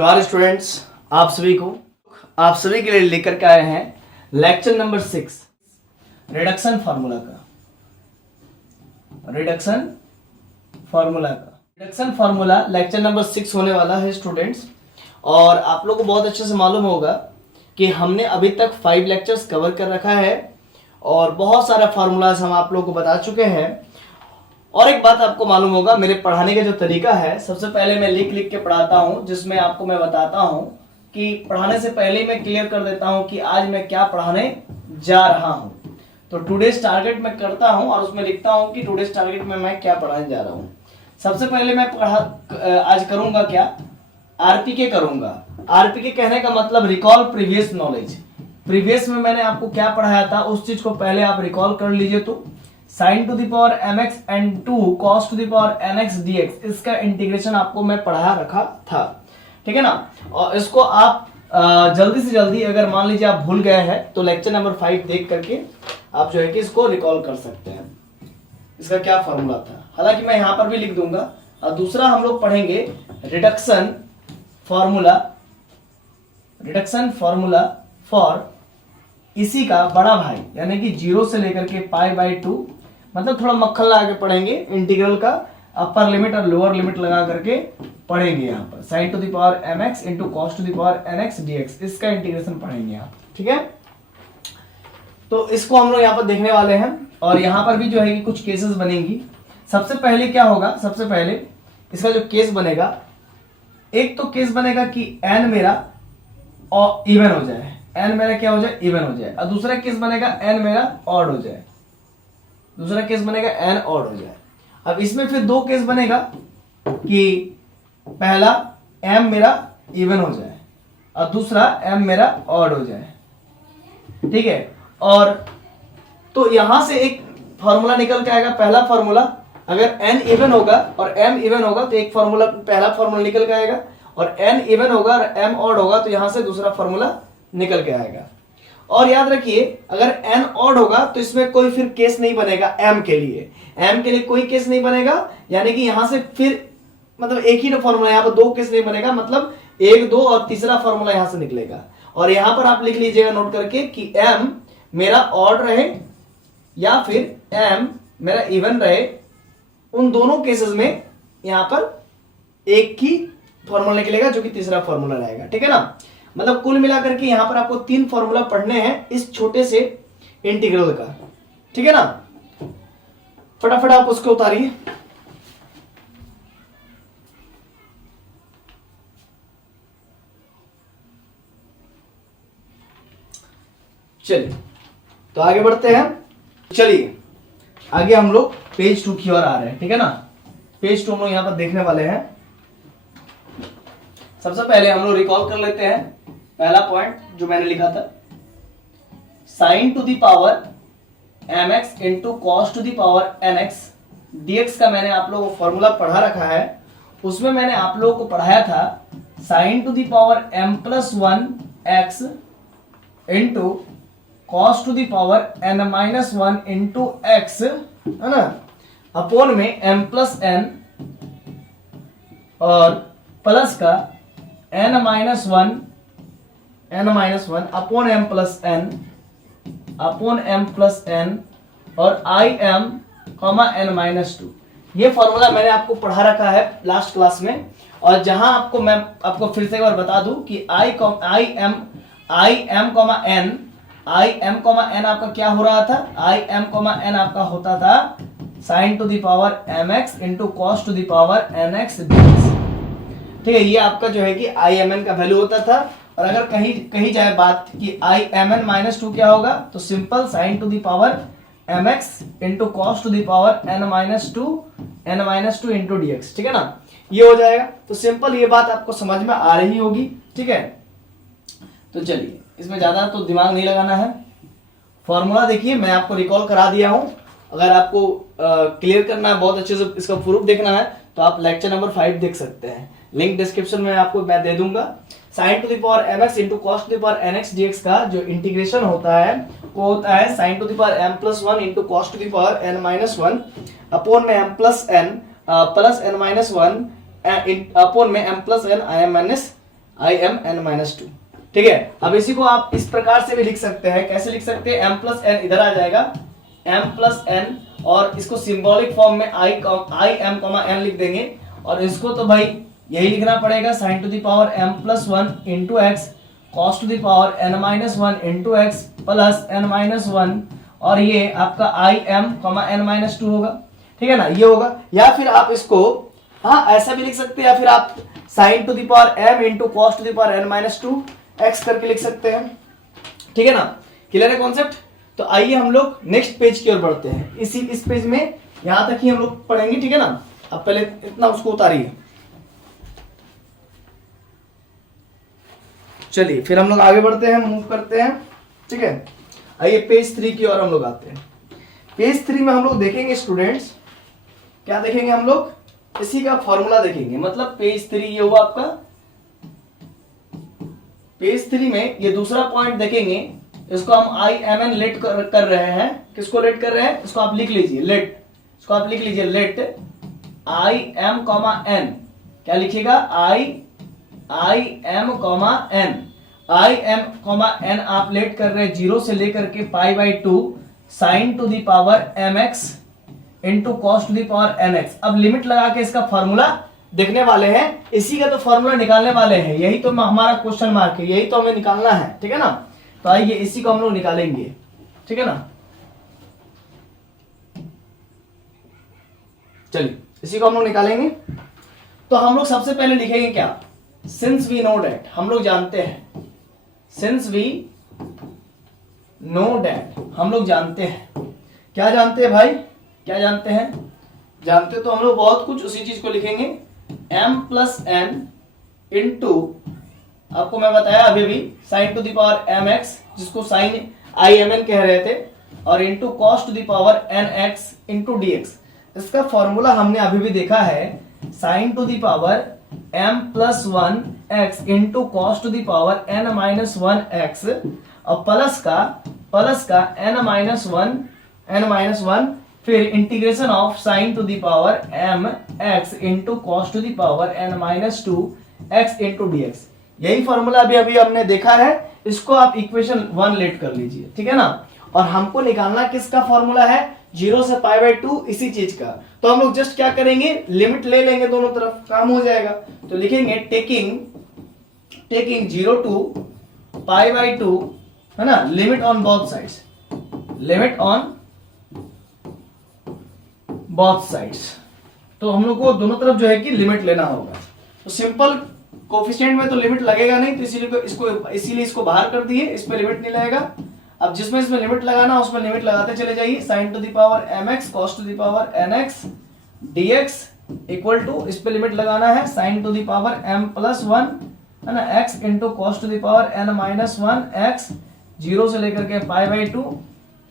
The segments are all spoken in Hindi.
जोहार स्टूडेंट्स, आप सभी के लिए लेकर के आए हैं लेक्चर नंबर 6 रिडक्शन फार्मूला का। रिडक्शन फार्मूला लेक्चर नंबर 6 होने वाला है स्टूडेंट्स। और आप लोग को बहुत अच्छे से मालूम होगा कि हमने अभी तक 5 लेक्चर्स कवर कर रखा है और बहुत सारा फार्मूलाज हम आप लोग को बता चुके हैं। और एक बात आपको मालूम होगा, मेरे पढ़ाने का जो तरीका है, सबसे पहले मैं लिख के पढ़ाता हूं, जिसमें आपको मैं बताता हूं कि पढ़ाने से पहले मैं क्लियर कर देता हूं कि आज मैं क्या पढ़ाने जा रहा हूं। तो टुडेज टारगेट मैं करता हूं और उसमें लिखता हूं कि टुडेज टारगेट में मैं क्या पढ़ाने जा रहा हूं। सबसे पहले मैं आज करूंगा क्या, आरपीके करूंगा। आरपीके कहने का मतलब रिकॉल प्रीवियस नॉलेज। प्रीवियस में मैंने आपको क्या पढ़ाया था उस चीज को पहले आप रिकॉल कर लीजिए। तो sin to the power mx and 2 cos to the power nx dx, इसका इंटीग्रेशन आपको मैं पढ़ा रखा था, ठीक है ना। और इसको आप जल्दी से जल्दी, अगर मान लीजिए आप भूल गए हैं तो लेक्चर नंबर 5 देख करके आप जो है कि इसको रिकॉल कर सकते हैं, इसका क्या फॉर्मूला था। हालांकि मैं यहां पर भी लिख दूंगा। और दूसरा हम लोग पढ़ेंगे रिडक्शन फॉर्मूला फॉर इसी का बड़ा भाई, यानी कि 0 से लेकर के π/2, मतलब थोड़ा मक्खन लगा के पढ़ेंगे। इंटीग्रल का अपर लिमिट और लोअर लिमिट लगा करके पढ़ेंगे यहाँ पर। sin to the power mx into cos to the power nx dx, इसका इंटीग्रेशन पढ़ेंगे आप, ठीक है। तो इसको हम लोग यहाँ पर देखने वाले हैं और यहाँ पर भी जो है कि कुछ केसेस बनेंगी। सबसे पहले क्या होगा, सबसे पहले इसका जो केस बनेगा, एक तो केस बनेगा कि n मेरा और इवन हो जाए, n मेरा क्या हो जाए, इवन हो जाए। और दूसरा केस बनेगा n मेरा ऑड हो जाए, दूसरा केस बनेगा n ऑड हो जाए। अब इसमें फिर दो केस बनेगा कि पहला m मेरा इवन हो जाए और दूसरा m मेरा ऑड हो जाए, ठीक है। और तो यहां से एक फॉर्मूला निकल के आएगा। पहला फॉर्मूला, अगर n इवन होगा और m इवन होगा तो एक फॉर्मूला, पहला फॉर्मूला निकल के आएगा, और n इवन होगा और m ऑड होगा तो यहां से दूसरा फॉर्मूला निकल के आएगा। और याद रखिए, अगर n ऑड होगा तो इसमें कोई फिर केस नहीं बनेगा m के लिए कोई केस नहीं बनेगा, यानी कि यहां से फिर मतलब एक ही फॉर्मूला, यहां पर दो केस नहीं बनेगा, मतलब 1, 2 और तीसरा फॉर्मूला यहां से निकलेगा। और यहां पर आप लिख लीजिएगा नोट करके कि m मेरा ऑड रहे या फिर m मेरा इवन रहे, उन दोनों केसेस में यहां पर एक ही फॉर्मूला निकलेगा जो कि तीसरा फॉर्मूला रहेगा, ठीक है ना। मतलब कुल मिलाकर के यहां पर आपको 3 फॉर्मूला पढ़ने हैं इस छोटे से इंटीग्रल का, ठीक है ना। फटाफट आप उसको उतारिए। चलिए तो आगे बढ़ते हैं। चलिए आगे हम लोग पेज 2 की ओर आ रहे हैं, ठीक है ना। पेज 2 हम लोग यहां पर देखने वाले हैं। सबसे पहले हम लोग रिकॉल कर लेते हैं पहला पॉइंट जो मैंने लिखा था, sin to the power mx into cos to the power nx dx का मैंने आप लोगों को फॉर्मूला पढ़ा रखा है। उसमें मैंने आप लोगों को पढ़ाया था sin to the power m+1 x into cos to the power n-1 into x, है ना, अपोन में m+n और प्लस का n-1 अपॉन m+n और n-2। ये फॉर्मूला मैंने आपको पढ़ा रखा है लास्ट क्लास में। और जहां मैं आपको फिर से एक बार बता दूं कि im आपका क्या हो रहा था, im आपका होता था sin to the power mx into cos to the power nx dx, ठीक है। ये आपका जो है कि imn का वैल्यू होता था। और अगर कहीं जाए बात कि imn-2 क्या होगा, तो simple sin to the power mx into cos to the power n-2 into dx, ठीक है ना, ये हो जाएगा। तो सिंपल ये बात आपको समझ में आ रही होगी, ठीक है। तो चलिए, इसमें ज्यादा तो दिमाग नहीं लगाना है। फॉर्मूला देखिए, मैं आपको रिकॉल करा दिया हूं। अगर आपको क्लियर करना है, बहुत अच्छे से इसका प्रूफ देखना है, तो आप लेक्चर नंबर 5 देख सकते हैं। लिंक डिस्क्रिप्शन में आपको मैं दे दूंगा। sin to the power mx into cos to the power nx dx का जो इंटीग्रेशन होता है वो होता है sin to the power m+1 into cos to the power n-1 upon में m+n प्लस n-1 अपॉन में m+n -2। ठीक है, अब इसी को आप इस प्रकार से भी लिख सकते हैं। कैसे लिख सकते हैं? m+n इधर आ जाएगा, m+n, और इसको सिंबॉलिक फॉर्म में i m, n लिख देंगे। और इसको तो भाई यही लिखना पड़ेगा, sin to the power m+1 into x cos to the power n-1 into x plus n-1, और ये आपका i m, n-2 होगा। ठीक है ना, ये होगा। या फिर आप इसको हाँ ऐसा भी लिख सकते हैं, या फिर आप sin to the power m into cos to the power n-2 x करके लिख सकते हैं। ठीक है ना, क्लियर है कॉन्सेप्ट? तो आइए हम लोग नेक्स्ट पेज की ओर बढ़ते हैं। इस पेज में यहां तक ही हम लोग पढ़ेंगे। ठीक है ना, अब पहले इतना उसको उतारिए। चलिए फिर हम लोग आगे बढ़ते हैं, मूव करते हैं। ठीक है, आइए पेज 3 की ओर हम लोग आते हैं। पेज 3 में हम लोग देखेंगे स्टूडेंट्स, क्या देखेंगे हम लोग? इसी का फॉर्मूला देखेंगे। मतलब पेज 3 ये हुआ आपका। पेज 3 में ये दूसरा पॉइंट देखेंगे, इसको हम IMN लेट कर रहे हैं। किसको लेट कर रहे हैं? इसको आप लिख लीजिए लेट, इसको आप लिख लीजिए लेट IM, N। क्या लिखिएगा? IM, N आप लेट कर रहे हैं 0 से लेकर के π/2 sin to the power mx into cos to the power nx। अब लिमिट लगा के इसका फॉर्मूला देखने वाले हैं, इसी का तो फॉर्मूला निकालने वाले हैं। यही तो हमारा क्वेश्चन मार्क है, यही तो हमें निकालना है। ठीक है ना, तो आइए इसी को हम लोग निकालेंगे। ठीक है ना, चलिए इसी को हम लोग निकालेंगे। तो हम लोग सबसे पहले लिखेंगे क्या? सिंस वी नो डैट, हम लोग जानते हैं, सिंस वी नो डैट, हम लोग जानते हैं। क्या जानते हैं भाई? क्या जानते हैं? जानते तो हम लोग बहुत कुछ, उसी चीज को लिखेंगे m+n इंटू, आपको मैं बताया अभी भी, sin to the power mx, जिसको sin IMN कह रहे थे, और into cos to the power nx into dx। इसका फॉर्मूला हमने अभी भी देखा है, sin to the power m+1 x into cos to the power n-1 x, और प्लस का n-1, फिर integration of sin to the power m x into cos to the power n-2 x into dx। यही फॉर्मूला अभी हमने देखा है। इसको आप इक्वेशन 1 लेट कर लीजिए। ठीक है ना, और हमको निकालना किसका फॉर्मूला है? 0 से π/2 इसी चीज का। तो हम लोग जस्ट क्या करेंगे? लिमिट ले लेंगे, दोनों तरफ काम हो जाएगा। तो लिखेंगे टेकिंग 0 टू π/2, है ना, limit on both sides, limit on both sides. तो हम लोग को दोनों तरफ जो है कि लिमिट लेना होगा। तो सिंपल कोफिशिएंट में तो लिमिट लगेगा नहीं, तो इसीलिए इसको बाहर कर दिए, इस पे लिमिट नहीं लगेगा। अब जिसमें इसमें लिमिट लगाना उसमें लिमिट लगाते चले जाइए। sin to the power mx cos to the power nx dx equal to, इस पे लिमिट लगाना है sin to the power m+1, है ना, x into cos to the power n-1 x 0 से लेकर के π/2।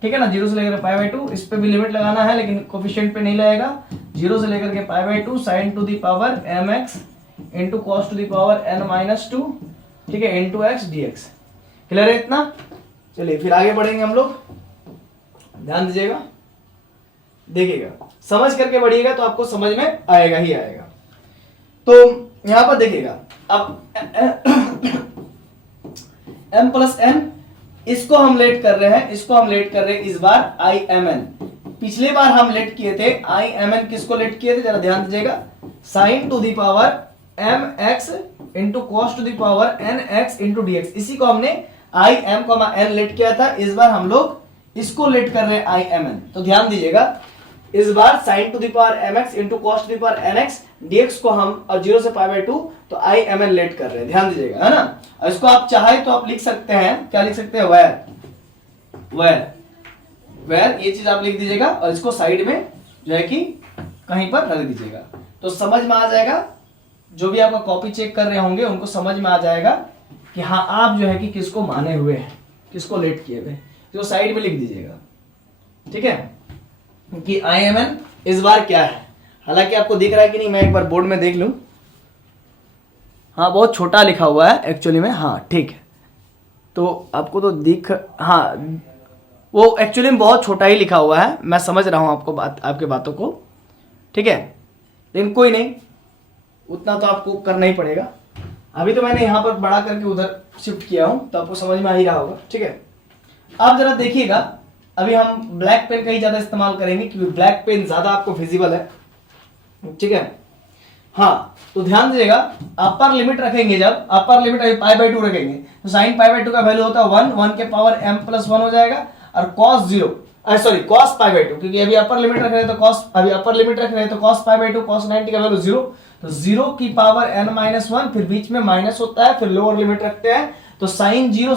ठीक है ना, 0 से लेकर π/2, इस पे भी लिमिट लगाना है, लेकिन कोफिशिएंट पे नहीं लगेगा। 0 से लेकर के π/2 sin to the power mx into cos to the power n-2, ठीक है, इंटू x dx। क्लियर है इतना? चलिए फिर आगे बढ़ेंगे हम लोग। ध्यान दीजिएगा, देखिएगा, समझ करके बढ़िएगा तो आपको समझ में आएगा ही आएगा। तो यहां पर देखिएगा, अब m+n, इसको हम लेट कर रहे हैं, इस बार IMN। पिछले बार हम लेट किए थे IMN, किसको लेट किए थे जरा ध्यान दीजिएगा? sin to the power mx into cos to the power nx into dx। इसी को हमने IM, n लेट किया था। इस बार हम लोग इसको लेट कर रहे हैं IMN। तो ध्यान दीजिएगा, इस बार sin to the power mx into cos to the power nx dx को हम 0 से π/2 तो IMN लेट कर रहे हैं। ध्यान दीजिएगा, है ना। और इसको आप चाहे तो आप लिख सकते हैं, क्या लिख सकते हैं? वेयर ये चीज आप लिख दीजिएगा, और इसको साइड में जो है कि कहीं पर रख दीजिएगा, तो समझ में आ जाएगा। जो भी आपका कॉपी चेक कर रहे होंगे उनको समझ में आ जाएगा कि हाँ आप जो है कि किसको माने हुए हैं, किसको लेट किए हुए, तो साइड में लिख दीजिएगा। ठीक है, कि IMN इस बार क्या है। हालांकि आपको दिख रहा है कि नहीं, मैं एक बार बोर्ड में देख लूं। हाँ, बहुत छोटा लिखा हुआ है एक्चुअली में। हाँ ठीक है, तो आपको तो हाँ, वो एक्चुअली में बहुत छोटा ही लिखा हुआ है। मैं समझ रहा हूं आपके बातों को। ठीक है, लेकिन कोई नहीं, उतना तो आपको करना ही पड़ेगा। अभी तो मैंने यहाँ पर बड़ा करके उधर शिफ्ट किया हूँ, तो आपको समझ में आ ही रहा होगा, ठीक है। अब जरा देखिएगा, अभी हम ब्लैक पेन का ही ज्यादा इस्तेमाल करेंगे क्योंकि ब्लैक पेन ज्यादा आपको विजिबल है, ठीक है। हाँ, तो ध्यान दीजिएगा, अपर लिमिट रखेंगे, जब अपर लिमिट अभी पाई बाई 2 रखेंगे तो साइन पाई बाई 2 का वैल्यू होता है 1, 1 के पावर m प्लस 1 हो जाएगा, और cos 0 sorry cos pi by 2, क्योंकि अभी अपर लिमिट रख रहे हैं तो cos, अभी अपर लिमिट रख रहे हैं तो cos पाई बाई 2, cos 90 का वैल्यू 0, तो 0 की पावर n माइनस 1, फिर बीच में माइनस होता है, फिर लोअर लिमिट रखते हैं तो साइन 0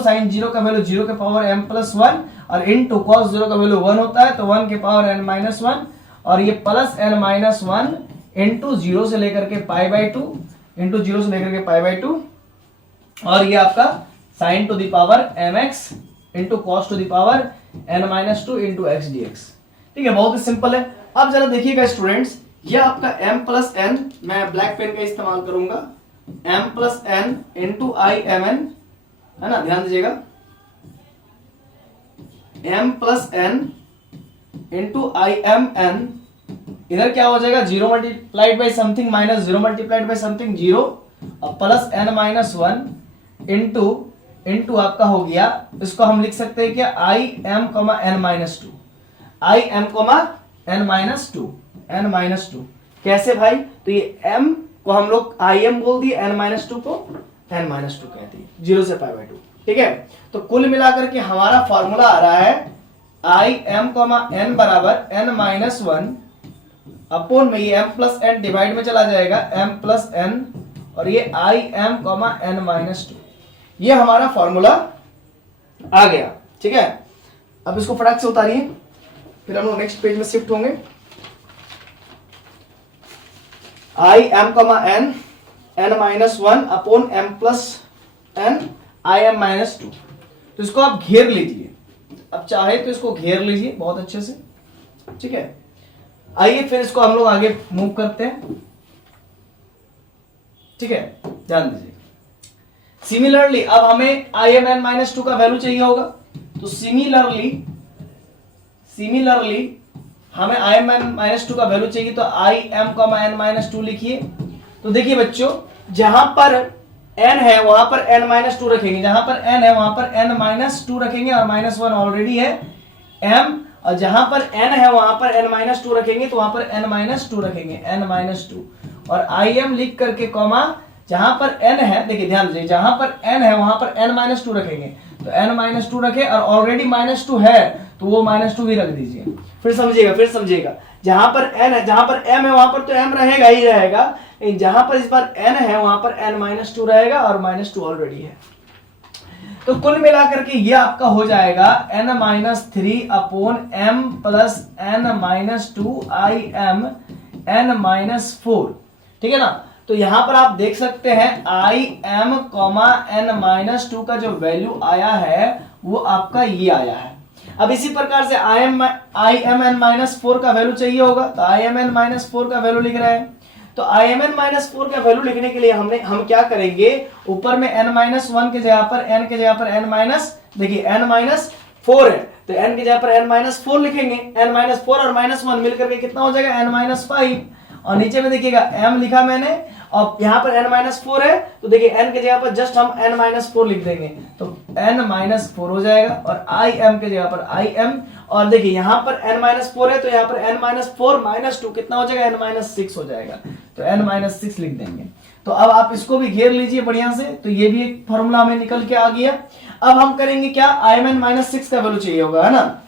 का वैल्यू 0 के पावर m प्लस 1 और इनटू cos 0 का वैल्यू 1 होता है, तो 1 के पावर n माइनस 1 और ये प्लस n माइनस 1 इंटू 0 से लेकर के पाई बाई 2 इंटू 0 से लेकर के पाई बाई 2, और ये आपका sign to the power mx into cos to the power n minus 2 into x D x, ठीक है। बहुत ही सिंपल है। अब जरा देखिएगा स्टूडेंट्स, ये आपका m प्लस n, मैं ब्लैक पेन का इस्तेमाल करूंगा, m plus n into I M N, है ना, ध्यान दीजिएगा, m plus n into I M N, इधर क्या हो जाएगा 0 multiplied by something minus 0 multiplied by something 0 और plus n minus 1 into into आपका हो गया, इसको हम लिख सकते हैं क्या I M comma N minus 2, I M comma N minus 2, N minus 2 कैसे भाई, तो ये m को हम लोग आई एम बोल दिए, n माइनस 2 को n माइनस 2 कहते हैं, 0 से पाई बाई 2, ठीक है। तो कुल मिलाकर के हमारा फॉर्मूला आ रहा है आई एम कॉमा एन बराबर n माइनस 1 अपोन में ये m प्लस n डिवाइड में चला जाएगा m प्लस n और ये I M comma N minus 2, ये हमारा फॉर्मूला आ गया, ठीक है। अब इसको फटाक से उतारिए, फिर हम लोग नेक्स्ट पेज में शिफ्ट होंगे। I M comma N N minus 1 upon m plus n I M minus 2, तो इसको आप घेर लीजिए, अब चाहे तो इसको घेर लीजिए बहुत अच्छे से, ठीक है। आइए फिर इसको हम लोग आगे मूव करते हैं, ठीक है, ध्यान दीजिए। सिमिलरली अब हमें आई एम एन माइनस 2 का वैल्यू चाहिए होगा, तो सिमिलरली हमें आई एम एन माइनस 2 का वैल्यू चाहिए, तो I M comma N minus 2 लिखिए। तो देखिए बच्चों, जहां पर n है वहां पर n माइनस 2 रखेंगे, जहां पर n है वहां पर n माइनस 2 रखेंगे और माइनस 1 ऑलरेडी है m, और जहां पर n है वहां पर n माइनस 2 रखेंगे तो वहां पर n माइनस 2 रखेंगे, n माइनस 2 और आई एम लिख करके कॉमा, जहां पर n है, देखिए ध्यान दीजिए, जहां पर n है वहां पर n माइनस 2 रखेंगे, तो n माइनस 2 रखे और ऑलरेडी माइनस 2 है तो वो माइनस 2 भी रख दीजिए। फिर समझिएगा, जहां पर n है, जहां पर m है वहां पर तो m रहेगा ही रहेगा, लेकिन जहां पर इस बार n है वहां पर n माइनस 2 रहेगा और माइनस 2 ऑलरेडी है। तो कुल मिलाकर के ये आपका हो जाएगा n minus 3 upon m plus n minus 2 I M n minus 4, ठीक है ना। तो यहां पर आप देख सकते हैं आई एम कॉमा n माइनस 2 का जो वैल्यू आया है वो आपका ये आया है। अब इसी प्रकार से आई एम एन माइनस 4 का वैल्यू चाहिए होगा, तो आई एम एन माइनस 4 का वैल्यू लिख रहे हैं, तो आई एम एन माइनस 4 का वैल्यू लिखने के लिए हम क्या करेंगे, ऊपर में n माइनस 1 के जगह पर n के जगह पर n माइनस, देखिए n माइनस 4 है तो n की जगह पर n माइनस 4 लिखेंगे, n माइनस 4 और माइनस 1 मिलकर के कितना हो जाएगा n माइनस 5, और नीचे में देखिएगा m लिखा मैंने और यहाँ पर n माइनस 4 है तो देखिए n के जगह पर जस्ट हम n माइनस 4 लिख देंगे तो n माइनस 4 हो जाएगा, और आई एम के जगह पर आई एम, और देखिए यहाँ पर n माइनस 4 है तो यहाँ पर n माइनस 4 माइनस 2 कितना हो जाएगा n माइनस 6 हो जाएगा, तो n माइनस 6 लिख देंगे। तो अब आप इसको भी घेर लीजिए बढ़िया से, तो ये भी एक फॉर्मूला हमें निकल के आ गया। अब हम करेंगे क्या, आई एम एन माइनस 6 का वैल्यू चाहिए होगा, है ना।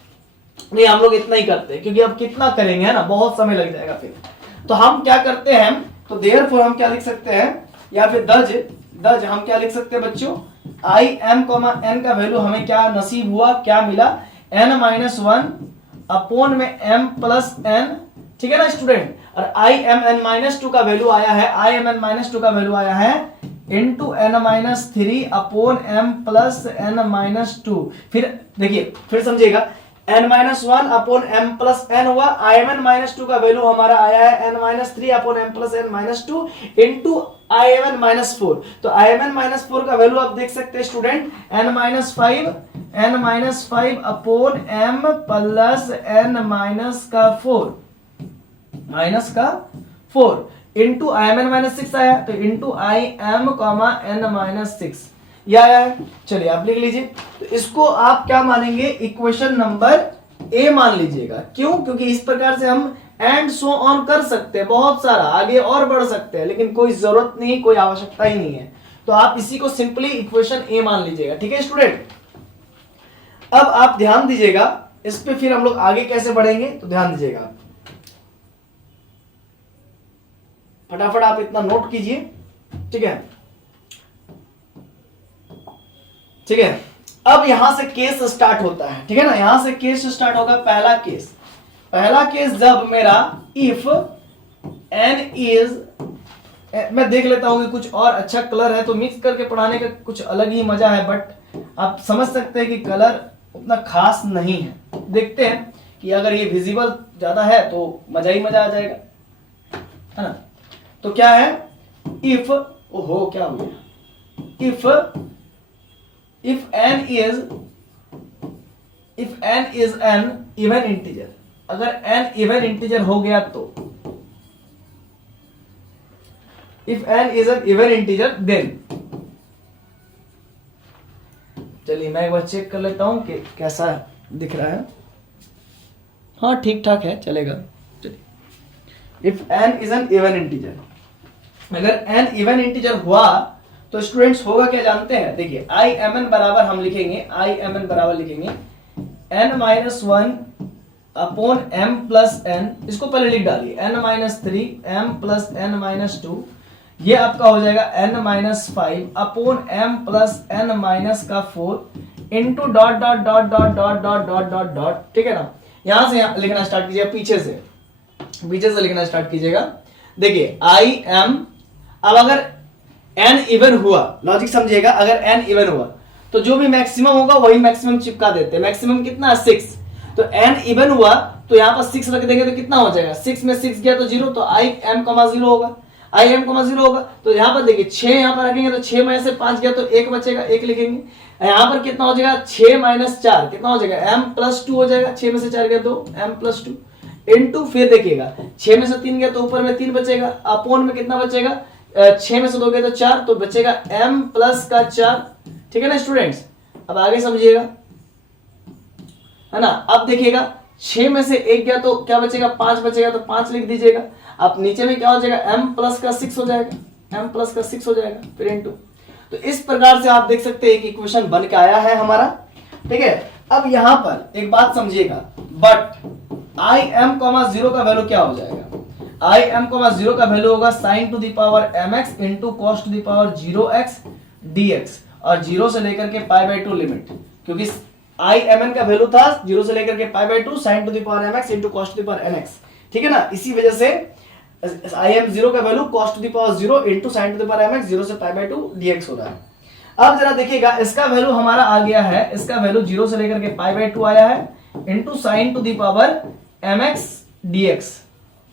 नहीं, हम लोग इतना ही करते हैं क्योंकि अब कितना करेंगे, है ना, बहुत समय लग जाएगा फिर। तो हम क्या करते हैं, तो देयरफॉर हम क्या लिख सकते हैं, या फिर दज हम क्या लिख सकते हैं बच्चों, आई एम कॉमा एन का वैल्यू हमें क्या नसीब हुआ, क्या मिला, n माइनस 1 अपोन में m प्लस n, ठीक है ना स्टूडेंट। और आई एम एन माइनस 2 का वैल्यू आया है, आई एम एन माइनस 2 का वैल्यू आया है into n minus 3 upon m plus n minus 2। फिर देखिए, फिर समझिएगा, n minus 1 upon m plus n हुआ, आई एम एन माइनस 2 का वैल्यू हमारा आया है n minus 3 upon m plus n minus 2 into I M N minus 4। तो आई एम एन माइनस 4 का वैल्यू आप देख सकते हैं student, n minus 5 upon m plus n minus का 4, into I M N minus six आया, तो into I M comma N minus six ये आया है। चलिए आप लिख लीजिए, तो इसको आप क्या मानेंगे, इक्वेशन नंबर ए मान लीजिएगा। क्यों? क्योंकि इस प्रकार से हम एंड सो ऑन कर सकते हैं, बहुत सारा आगे और बढ़ सकते हैं, लेकिन कोई जरूरत नहीं, कोई आवश्यकता ही नहीं है। तो आप इसी को सिंपली इक्वेशन ए मान लीजिएगा। ठीक है स्टूडेंट, अब आप ध्यान दीजिएगा इस पे, फिर हम लोग आगे कैसे बढ़ेंगे तो ध्यान दीजिएगा। फटाफट आप इतना नोट कीजिए। ठीक है, ठीक है। अब यहां से केस स्टार्ट होता है, ठीक है ना, यहां से केस स्टार्ट होगा। पहला केस जब मेरा इफ एन इज, मैं देख लेता हूं कि कुछ और अच्छा कलर है तो मिक्स करके पढ़ाने का कुछ अलग ही मजा है, बट आप समझ सकते हैं कि कलर उतना खास नहीं है। देखते हैं कि अगर ये विजिबल ज्यादा है तो मजा ही मजा आ जाएगा, है ना। तो क्या है, इफ, ओहो क्या हो गया, if n is an even integer, अगर n इवन इंटीजर हो गया तो, if n is an even integer then, चलिए मैं एक बार चेक कर लेता हूं कि कैसा दिख रहा है। हाँ ठीक ठाक है, चलेगा। चलिए, if n is an even integer, अगर n इवन इंटीजर हुआ तो स्टूडेंट्स होगा क्या जानते हैं, देखिए आई एम एन बराबर हम लिखेंगे, आई एम एन बराबर लिखेंगे n minus one upon m plus n, इसको पहले लिख डालिए, n minus three m plus n minus two, ये आपका हो जाएगा n minus five upon m plus n minus का four into dot dot dot dot dot dot dot dot dot. ठीक है ना, यहां से लिखना स्टार्ट कीजिएगा, पीछे से लिखना स्टार्ट कीजिएगा। देखिए आई एम, अब अगर n इवन हुआ, लॉजिक समझिएगा, अगर n इवन हुआ तो जो भी मैक्सिमम होगा वही मैक्सिमम चिपका देते हैं। मैक्सिमम कितना है 6, तो n इवन हुआ तो यहाँ पर 6 रख देंगे तो कितना हो जाएगा, 6 में 6 गया तो 0, तो आई एम कमा 0 होगा, आई एम कमा 0 होगा। तो यहाँ पर देखिए 6 यहाँ पर रखेंगे तो 6 में से 5 गया तो 1 बचेगा, 1 लिखेंगे। यहाँ पर कितना हो जाएगा 6 माइनस 4 कितना हो जाएगा, m प्लस 2 हो जाएगा, 6 में से 4 गया तो m प्लस 2 इंटू, फिर देखिएगा 6 में से 3 गया तो ऊपर में 3 बचेगा, अपोन में कितना बचेगा, 6 में से 2 गया तो 4, तो बचेगा m प्लस का 4। ठीक है ना स्टूडेंट्स, अब आगे समझिएगा, है ना। अब देखिएगा 6 में से 1 गया तो क्या बचेगा, 5 बचेगा, तो 5 लिख दीजिएगा। अब नीचे में क्या हो जाएगा, m प्लस का 6 हो जाएगा, m प्लस का 6 हो जाएगा, फिर इंटू। तो इस प्रकार से आप देख सकते हैं कि इक्वेशन बन के आया है हमारा। ठीक है, अब यहां पर एक बात समझिएगा, बट आई एम कॉमा 0 का वैल्यू क्या हो जाएगा, आई एम कॉमा 0 का वैल्यू होगा sign to the power mx into cos to the power 0x dx, और 0 से लेकर के पाई बाई 2 लिमिट, क्योंकि आई एम एन का वैल्यू था 0 से लेकर के pi by 2 sign to the power mx into cos to the power nx। ठीक है ना, इसी वजह से आई एम 0 का value cos to the power 0 into sine to the power mx 0 से पाई बाई 2 dx हो रहा है। अब जरा देखिएगा, इसका वैल्यू हमारा आ गया है, इसका वैल्यू 0 से लेकर के पाई बाई 2 आया है into sine to the power mx dx।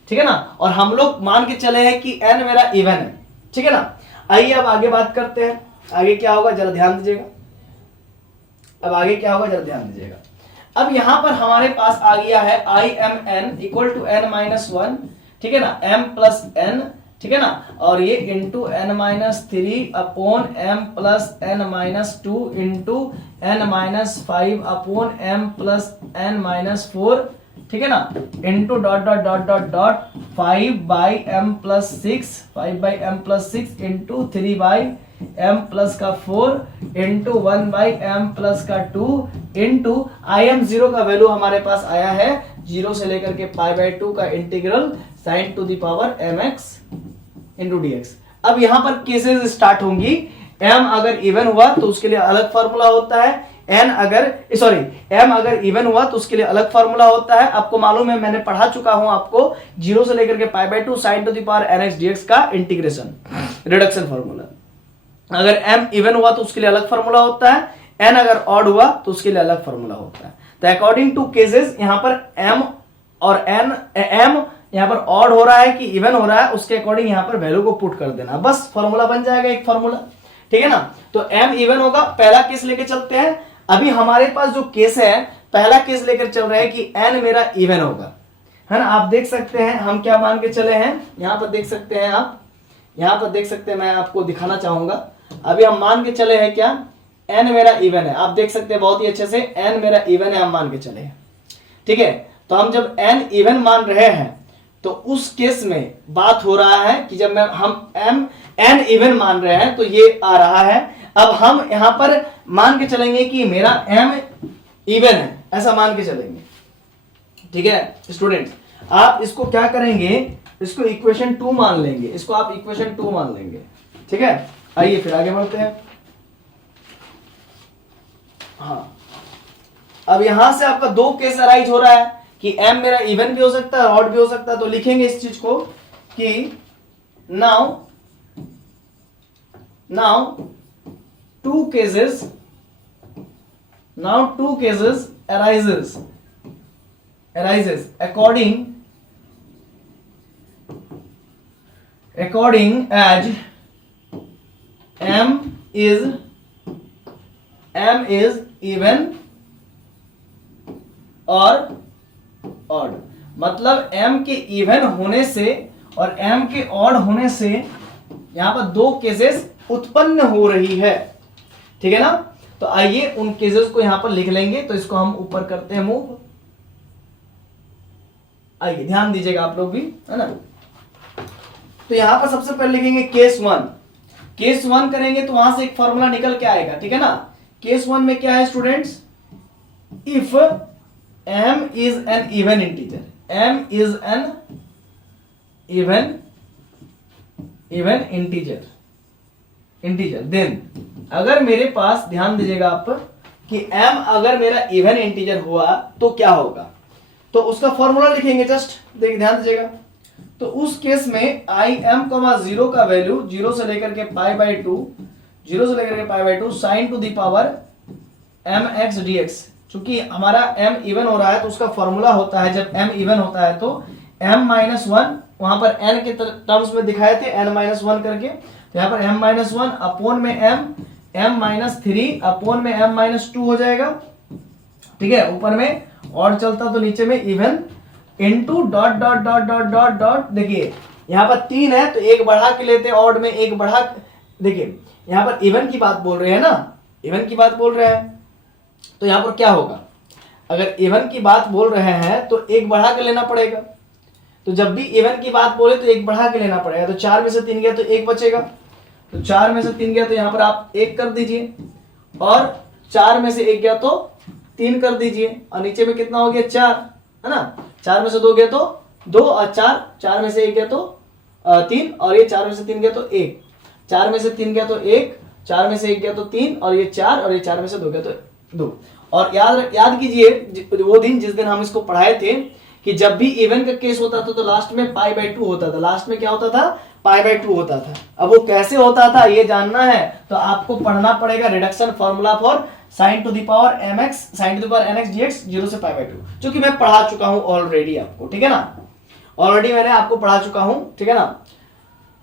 ठीक है ना, और हम लोग मान के चले हैं कि n मेरा इवन है। ठीक है ना, आइए अब आगे बात करते हैं, आगे क्या होगा जरा ध्यान दीजिएगा। अब आगे क्या होगा जरा ध्यान दीजिएगा। अब यहां पर हमारे पास आ गया है I M N equal to n minus one, ठीक है ना, m प्लस n, ठीक है ना, और ये into n minus three upon m plus n minus two into n minus five upon m plus n minus four, ठीक है ना, into dot dot dot dot dot 5 by M plus 6, 5 by M plus 6 into 3 by M plus का 4 इंटू 1 बाई एम प्लस का 2 इंटू आई एम 0 का वैल्यू हमारे पास आया है 0 से लेकर के पाई बाई 2 का integral sign to the power mx into dx। अब यहां पर केसेस स्टार्ट होंगी, m अगर इवन हुआ तो उसके लिए अलग फॉर्मूला होता है, m अगर इवन हुआ तो उसके लिए अलग फॉर्मूला होता है। आपको मालूम है, मैंने पढ़ा चुका हूं आपको 0 से लेकर के pi by 2 sign to the power nx dx का इंटीग्रेशन रिडक्शन फॉर्मूला। अगर m इवन हुआ तो उसके लिए अलग फॉर्मूला होता है, n अगर ऑड हुआ तो उसके लिए अलग फॉर्मूला होता है। तो अकॉर्डिंग टू केसेस यहां पर m और n, m यहां पर ऑड हो रहा है कि इवन हो रहा है, उसके अकॉर्डिंग यहां पर वैल्यू को पुट कर देना, बस फॉर्मूला बन जाएगा एक फॉर्मूला। ठीक है ना, तो m इवन होगा, पहला केस लेके चलते हैं। अभी हमारे पास जो केस है, पहला केस लेकर चल रहा है कि n मेरा इवन होगा, है ना। आप देख सकते हैं हम क्या मान के चले हैं, यहाँ पर देख सकते हैं आप, यहाँ पर देख सकते हैं, मैं आपको दिखाना चाहूंगा। अभी हम मान के चले हैं क्या, n मेरा इवन है, आप देख सकते हैं बहुत ही अच्छे से n मेरा इवन है, हम मान के चले हैं, ठीक है। तो हम जब n इवन मान रहे हैं तो उस केस में बात हो रहा है कि जब हम n इवन मान रहे हैं तो ये आ रहा है। अब हम यहां पर मान के चलेंगे कि मेरा m इवन है, ऐसा मान के चलेंगे, ठीक है स्टूडेंट्स। आप इसको क्या करेंगे, इसको इक्वेशन 2 मान लेंगे, इसको आप इक्वेशन 2 मान लेंगे, ठीक है। आइए फिर आगे बढ़ते हैं। हाँ, अब यहां से आपका दो केस अराइज हो रहा है कि m मेरा इवन भी हो सकता है ऑड भी हो सकता है। तो लिखेंगे इस चीज को कि now two cases arises according as m is even और ऑड। मतलब m के इवन होने से और m के ऑड होने से यहां पर दो केसेस उत्पन्न हो रही है, ठीक है ना। तो आइए उन केसेस को यहां पर लिख लेंगे। तो इसको हम ऊपर करते हैं मूव। आइए ध्यान दीजिएगा आप लोग भी, है ना। तो यहां पर सबसे पहले लिखेंगे केस 1। केस 1 करेंगे तो वहां से एक फॉर्मूला निकल के आएगा, ठीक है ना। केस 1 में क्या है students, if m is an even integer, m is an even integer, then अगर मेरे पास, ध्यान दीजिएगा आप कि m अगर मेरा इवन इंटीजर हुआ तो क्या होगा, तो उसका फॉर्मूला लिखेंगे। जस्ट ध्यान दीजिएगा। तो उस केस में i m, 0 का वैल्यू 0 से लेकर के pi by 2 sign to the power mx dx। चूंकि हमारा m इवन हो रहा है तो उसका फॉर्मूला होता है, जब m इवन होता है तो m माइनस 1, वहां पर n के टर्म्स में दिखाए थे n माइनस 1 करके, तो यहाँ पर m माइनस 1 अपोन में m माइनस 3 अपोन में m माइनस 2 हो जाएगा, ठीक है। ऊपर में ऑड चलता तो नीचे में even into dot dot dot dot dot dot. देखिए यहाँ पर 3 है तो एक बढ़ा के लेते हैं, ऑड में एक बढ़ा, देखिए यहाँ पर इवन की बात बोल रहे हैं ना, इवन की बात बोल रहे हैं। तो यहां पर क्या होगा, अगर इवन की बात बोल रहे हैं तो एक बढ़ा के लेना पड़ेगा। तो जब भी इवन की बात बोले तो एक बढ़ा के लेना पड़ेगा। तो 4 में से 3 गया तो एक बचेगा, तो 4 में से 3 गया तो यहां पर आप 1 कर दीजिए, और 4 में से 1 गया तो 3 कर दीजिए, और नीचे में कितना हो गया 4, है ना। 4 में से 2 गया तो 2 और 4 में से 1 गया तो 3, और ये 4 में से 3 गया तो 1, 4 में से 3 गया तो 1, 4 में से 1 गया तो 3, और ये 4, और ये 4 में से 2 गया तो 2। और याद कीजिए वो दिन जिस दिन हम इसको पढ़ाए थे कि जब भी इवन का केस होता था तो लास्ट में पाई बाई 2 होता था, लास्ट में क्या होता था, पाई बाई 2 होता था। अब वो कैसे होता था ये जानना है तो आपको पढ़ना पड़ेगा reduction formula for sign to the power mx sign to the power nx dx 0 से पाई बाई 2, जो कि मैं पढ़ा चुका हूं ऑलरेडी आपको, ठीक है ना। ऑलरेडी मैंने आपको पढ़ा चुका हूं, ठीक है ना।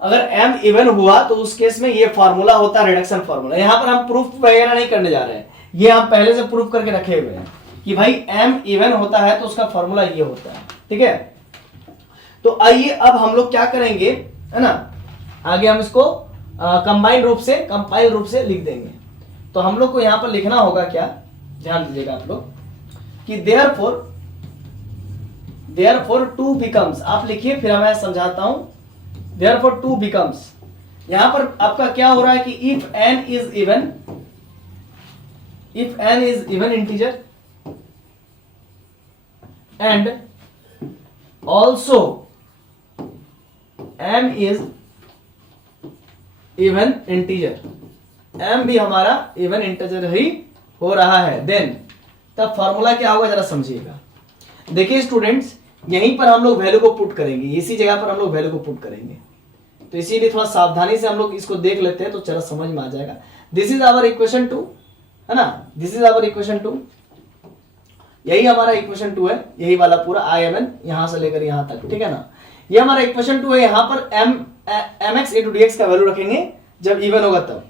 अगर m इवन हुआ तो उस केस में ये फॉर्मूला होता है रिडक्शन फॉर्मूला। यहां पर हम प्रूफ वगैरह नहीं करने जा रहे हैं, ये हम पहले से प्रूफ करके रखे हुए हैं कि भाई m इवन होता है तो उसका फॉर्मूला ये होता है, ठीक है। तो आइए अब हम लोग क्या करेंगे, है ना, आगे हम इसको कंबाइंड रूप से, कंपाइल रूप से लिख देंगे। तो हम लोग को यहां पर लिखना होगा क्या, ध्यान दीजिएगा आप लोग कि देयरफॉर 2 बिकम्स, आप लिखिए फिर मैं समझाता हूं। देयरफॉर 2 बिकम्स, यहां पर आपका क्या हो रहा है कि if n is even integer and also m is even integer, m भी हमारा इवन इंटीजर ही हो रहा है, देन तब फॉर्मूला क्या होगा जरा समझिएगा। देखिए स्टूडेंट्स, यहीं पर हम लोग वैल्यू को पुट करेंगे, इसी जगह पर हम लोग वैल्यू को पुट करेंगे। तो इसीलिए थोड़ा सावधानी से हम लोग इसको देख लेते हैं तो चलो समझ में आ जाएगा। दिस इज आवर इक्वेशन 2, है ना, दिस इज आवर इक्वेशन 2, यही हमारा इक्वेशन 2 है, यही वाला पूरा IMN यहां से लेकर यहां तक, ठीक है ना। ये हमारा इक्वेशन 2 है। यहां पर mx into dx का वैल्यू रखेंगे जब इवन होगा तब,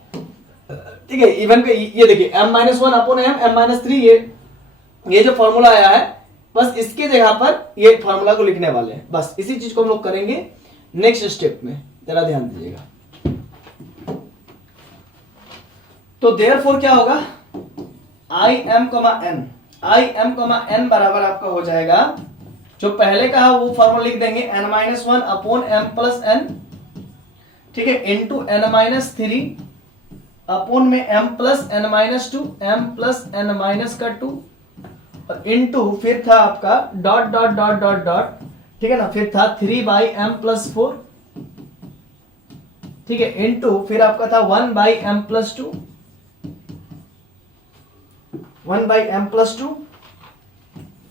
ठीक है। इवन का ये देखिए m-1 अपॉन m, m-3, ये जो फॉर्मूला आया है बस इसके जगह पर ये फॉर्मूला को लिखने वाले हैं, बस इसी चीज को हम लोग करेंगे नेक्स्ट स्टेप में, जरा ध्यान दीजिएगा। तो देयरफॉर क्या होगा, आई एम कमा एन बराबर आपका हो जाएगा, जो पहले का है वो फॉर्मूला लिख देंगे n-1 upon m plus n, ठीक है, इंटू n-3 अपॉन में m plus n-2, m plus n-2 और इंटू फिर था आपका dot dot dot dot dot, ठीक है ना, फिर था 3/m+4, ठीक है, इंटू फिर आपका था 1/m+2, 1/m+2,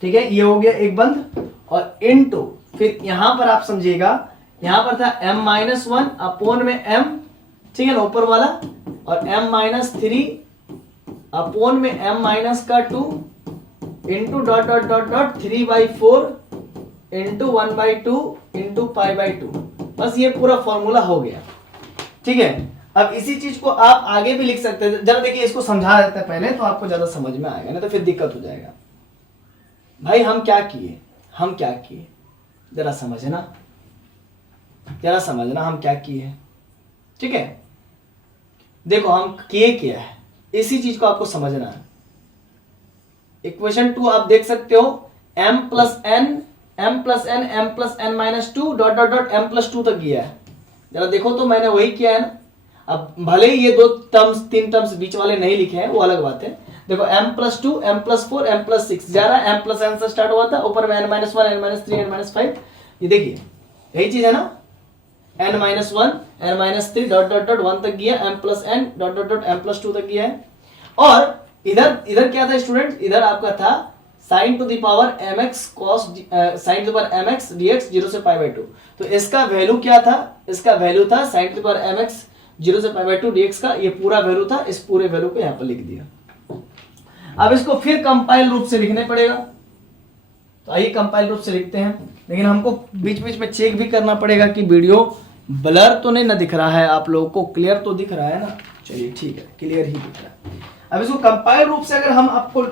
ठीक है, ये हो गया एक बंद, और इनटू फिर यहां पर आप समझिएगा, यहां पर था m-1 अपॉन में m, ठीक है ना, ऊपर वाला, और m-3 अपॉन में m-2 into dot dot dot dot 3/4 into 1/2 into π/2, बस ये पूरा फॉर्मूला हो गया, ठीक है। अब इसी चीज को आप आगे भी लिख सकते हैं, जरा देखिए इसको समझा देते हैं पहले, तो आपको ज्यादा समझ में आएगा, नहीं तो फिर दिक्कत हो जाएगा। भाई हम क्या किए, जरा समझना हम क्या किए, ठीक है। देखो हम किए क्या है, इसी चीज को आपको समझना है। इक्वेशन 2 आप देख सकते हो, m plus n -2 dot dot dot m+2 तक गया है, जरा देखो तो मैंने वही किया है ना। अब भले ही ये 3 टर्म्स बीच वाले नहीं लिखे हैं, वो अलग बात है। देखो m+2 m+4 m+6 जा रहा है, m+n से स्टार्ट हुआ था, ऊपर में n-1 n-3 n-5, ये देखिए यही चीज है ना, n-1 n-3 dot dot dot 1 तक गया, m+n dot dot dot m+2 तक गया है। और इधर क्या था स्टूडेंट, इधर आपका था sin to the power mx cos sin to the power mx dx 0 से π/2, तो इसका वैल्यू क्या था, इसका वैल्यू था sin to the power mx 0 से π/2 dx का, ये पूरा वैल्यू था, इस पूरे वैल्यू को यहां पर लिख दिया। अब इसको फिर कंपाइल रूप से लिखने पड़ेगा, तो आइए कंपाइल रूप से लिखते हैं, लेकिन हमको बीच बीच में चेक भी करना पड़ेगा कि वीडियो ब्लर तो नहीं ना दिख रहा है, आप लोगों को क्लियर तो दिख रहा है ना, चलिए ठीक है, क्लियर ही दिख रहा है। अब इसको कंपाइल रूप से अगर हम आपको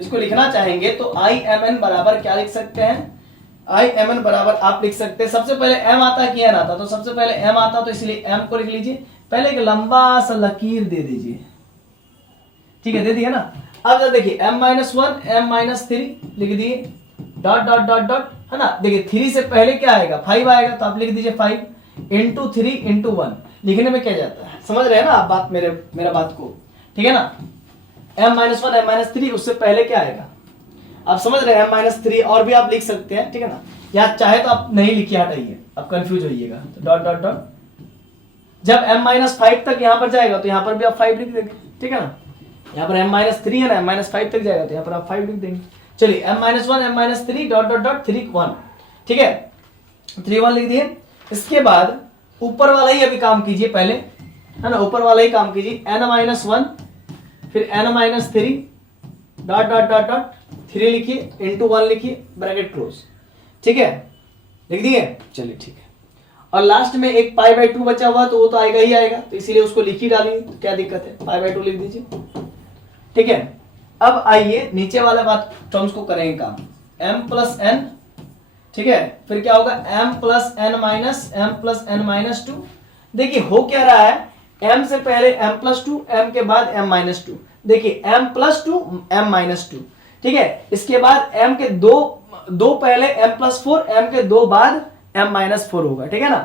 इसको लिखना चाहेंगे तो आई एम एन बराबर क्या लिख सकते हैं, आई एम एन बराबर आप लिख सकते हैं, सबसे पहले एम आता कि एन आता, तो सबसे पहले एम आता, तो इसलिए एम को लिख लीजिए, पहले एक लंबा सा लकीर दे दीजिए, ठीक है, दे दिया ना। अब जरा देखिए m-1 m-3 लिख दिए, डॉट डॉट डॉट डॉट, है ना, देखिए 3 से पहले क्या आएगा, 5 आएगा, तो आप लिख दीजिए 5 इंटू 3 इंटू 1, लिखने में क्या जाता है, समझ रहे हैं ना आप बात, मेरा बात को, ठीक है ना। m-1 m-3 उससे पहले क्या आएगा, आप समझ रहे हैं, m-3 और भी आप लिख सकते हैं, ठीक है ना, या चाहे तो आप नहीं लिखिए, हटाइए, आप कंफ्यूज होइएगा, तो डॉट डॉट डॉट, जब m-5 तक यहां पर जाएगा तो यहां पर भी आप 5 लिख देंगे, ठीक है ना, यहाँ पर m-3 है ना, m-5 तक जाएगा तो यहाँ पर आप 5 लिख देंगे। चलिए m-1 m-3 dot dot dot 3 1, ठीक है, 3 1 लिख दिए। इसके बाद ऊपर वाला ही अभी काम कीजिए पहले, है ना, ऊपर वाला ही काम कीजिए, n-1 फिर n-3 dot dot dot dot 3 लिखिए इंटू 1 लिखिए, ब्रैकेट क्लोज, ठीक है, लिख दिए, चलिए ठीक है। और लास्ट में एक π/2 बचा हुआ, तो वो तो आएगा ही आएगा, तो इसीलिए उसको लिख ही डालिए, तो क्या दिक्कत है, π/2 लिख दीजिए, ठीक है। अब आइए नीचे वाला बात टर्म्स को करेंगे काम, m प्लस n, ठीक है, फिर क्या होगा m प्लस n-2, देखिए हो क्या रहा है, m से पहले m+2, m के बाद m-2, देखिए m+2 m-2, ठीक है, इसके बाद m के दो पहले m+4, m के 2 बाद m-4 होगा, ठीक है ना।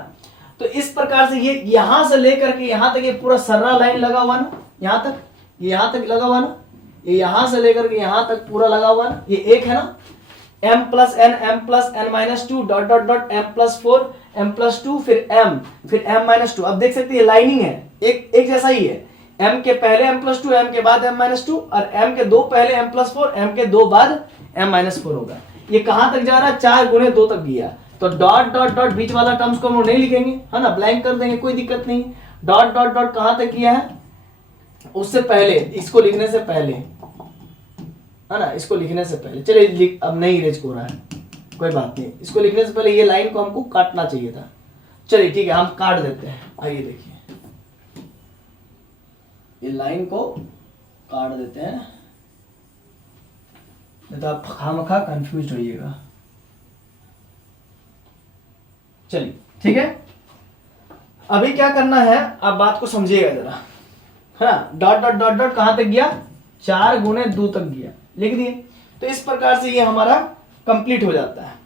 तो इस प्रकार से ये यहां से लेकर के यहां तक ये पूरा सर्रा लाइन लगा हुआ ना, यहां तक लगा हुआ ना, ये यहां से लेकर के यहां तक पूरा लगा हुआ ना, ये एक है ना, m plus n-2 dot dot dot m+4 m+2 फिर m फिर m-2, अब देख सकते हैं लाइनिंग है, एक जैसा ही है, m के पहले m+2, m के बाद m-2, और m के 2 पहले m+4, m के 2 बाद m-4 होगा। ये कहां तक जा रहा है, 4 गुणे 2 तक गया, तो डॉट डॉट डॉट बीच वाला टर्म्स को हम लोग नहीं लिखेंगे, है ना, ब्लैंक कर देंगे, कोई दिक्कत नहीं। डॉट डॉट डॉट कहां तक किया है, उससे पहले, इसको लिखने से पहले, है ना, इसको लिखने से पहले, चलिए अब नहीं इरेज हो रहा है, कोई बात नहीं, इसको लिखने से पहले ये लाइन को हमको काटना चाहिए था, चलिए ठीक है, हम काट देते हैं। आइए देखिए, ये लाइन को काट देते हैं, नहीं तो आप खामखा कंफ्यूज होइएगा। चलिए ठीक है, अभी क्या करना है आप बात को समझिएगा जरा, है ना। डॉट डॉट डॉट डॉट कहां तक गया, 4 गुणे 2 तक गया, लिख दिए। तो इस प्रकार से ये हमारा कंप्लीट हो जाता है।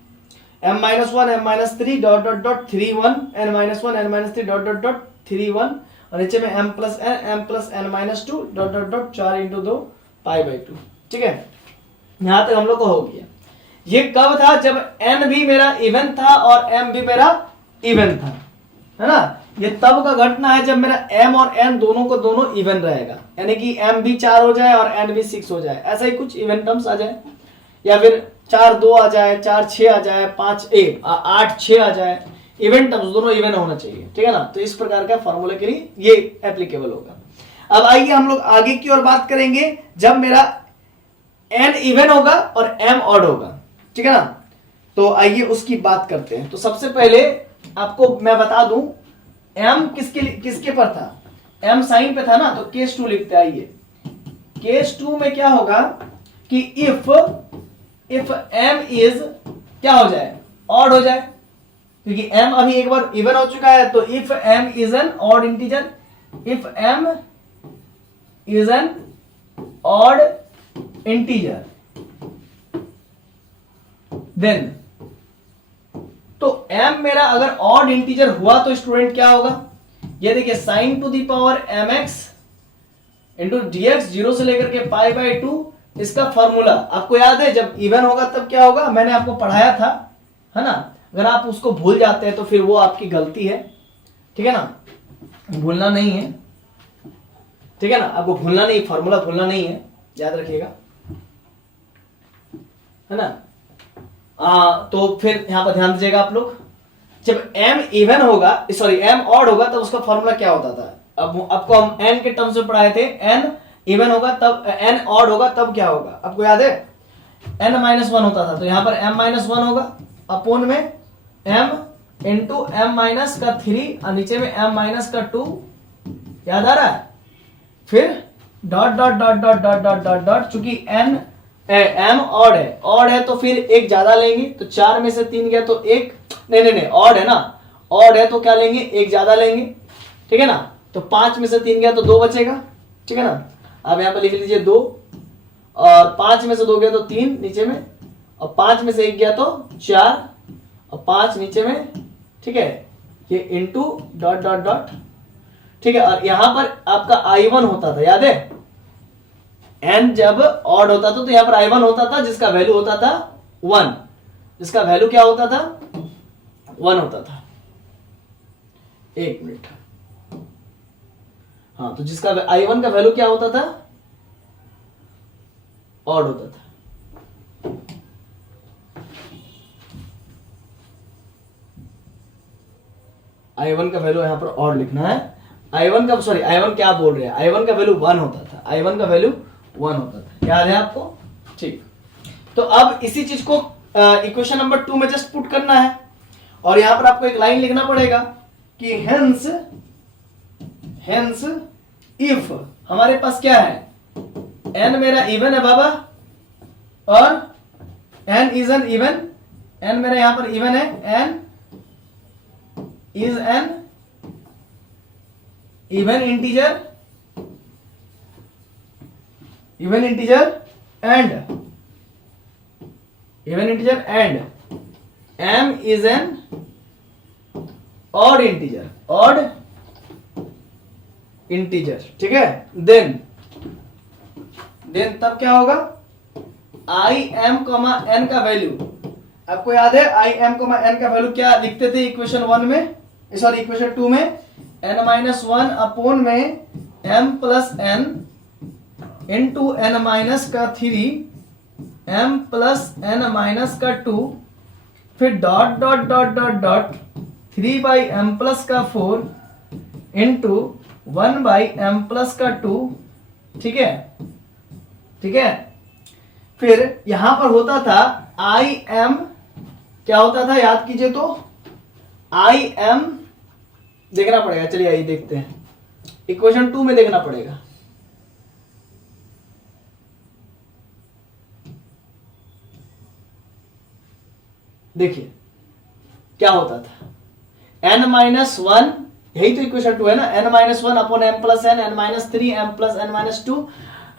m-1 m-3 dot dot dot 3 1 n-1 n-3 dot dot dot 3 1 और नीचे में m plus n-2 dot dot dot 4 into 2 π/2। ठीक है, यहां तक हम लोग को हो गया। ये कब था, जब n भी मेरा इवन था और m भी मेरा इवन था, है ना। ये तब का घटना है जब मेरा m और n दोनों को दोनों इवन रहेगा, यानी कि m भी 4 हो जाए और n भी 6 हो जाए, ऐसा ही कुछ इवन टर्म्स आ जाए, या फिर 4 2 आ जाए, 4 6 आ जाए, 5 8 6 आ जाए, इवन टर्म्स दोनों इवन होना चाहिए। ठीक है ना, तो इस प्रकार का फॉर्मूला के लिए ये एप्लीकेबल होगा। अब आइए हम लोग आगे की ओर बात करेंगे, जब मेरा n इवन होगा और m ऑड होगा। ठीक है ना, तो आइए उसकी बात करते हैं। तो सबसे पहले आपको मैं बता दूं, m किसके पर था, m साइन पे था ना, तो केस 2 लिखते आइए। केस 2 में क्या होगा कि इफ m इज क्या हो जाए, ऑड हो जाए, क्योंकि m अभी एक बार इवन हो चुका है। तो if m is an odd integer, if m is an odd integer then, तो m मेरा अगर ऑड इंटीजर हुआ तो स्टूडेंट क्या होगा, ये देखिए sin to the power mx into dx 0 से लेकर के π/2, इसका फॉर्मूला आपको याद है, जब इवन होगा तब क्या होगा, मैंने आपको पढ़ाया था, है ना। अगर आप उसको भूल जाते हैं तो फिर वो आपकी गलती है। ठीक है ना, भूलना नहीं है। ठीक है ना, आपको भूलना नहीं, फॉर्मूला भूलना नहीं है, याद रखिएगा, है ना। तो फिर यहां पर ध्यान दीजिएगा आप लोग, जब m इवन होगा, सॉरी m ऑड होगा, तब उसका फॉर्मूला क्या होता था। अब आपको हम n के टर्म्स में पढ़ाए थे, n इवन होगा तब, n ऑड होगा तब क्या होगा, आपको याद है, n-1 होता था। तो यहां पर m-1 होगा अपोन में m इंटू m-3 और नीचे में m-2, याद आ रहा है। फिर dot dot dot dot dot dot dot dot, चूंकि m ऑड है तो फिर एक ज्यादा लेंगे, तो 4 में से 3 गया तो एक, नहीं ऑड है ना, ऑड है तो क्या लेंगे, एक ज्यादा लेंगे। ठीक है ना, तो 5 में से 3 गया तो 2 बचेगा। ठीक है ना, अब यहाँ पर लिख लीजिए 2, और 5 में से 2 गया तो 3 नीचे में, और 5 में से 1 गया तो 4 और 5 नीचे में। ठीक है, ये इंटू डॉट डॉट डॉट। ठीक है, और यहां पर आपका I1 होता था, याद है, n जब ऑड होता था तो यहां पर I1 होता था, जिसका वैल्यू होता था 1, जिसका वैल्यू क्या होता था, 1 होता था। एक मिनट, हाँ, तो जिसका I1 का वैल्यू क्या होता था, ऑड होता था। I1 का वैल्यू यहां पर ऑड लिखना है। I1 का, सॉरी I1 क्या बोल रहे हैं, I1 का वैल्यू 1 होता था, I1 का वैल्यू 1 होता था, याद है आपको। ठीक, तो अब इसी चीज को इक्वेशन नंबर 2 में जस्ट पुट करना है, और यहां पर आपको एक लाइन लिखना पड़ेगा कि हेंस इफ हमारे पास क्या है, n मेरा इवन है बाबा, और n is an even, n मेरा यहां पर इवन है, n is an even integer and m is an odd integer. ठीक है, देन तब क्या होगा, m, n का वैल्यू, आपको याद है m, n का वैल्यू क्या लिखते थे इक्वेशन 1 में, सॉरी इक्वेशन 2 में, n-1 अपोन में m plus n into n-3 m plus n-2, फिर dot dot dot dot dot 3/m plus 4 into 1/m plus 2। ठीक है, फिर यहां पर होता था m, क्या होता था याद कीजिए, तो m देखना पड़ेगा, चलिए आइए देखते हैं, इक्वेशन 2 में देखना पड़ेगा। देखिए क्या होता था, n माइनस वन, यही तो इक्वेशन 2 है ना, n minus one upon m plus n, n minus three m plus n minus to,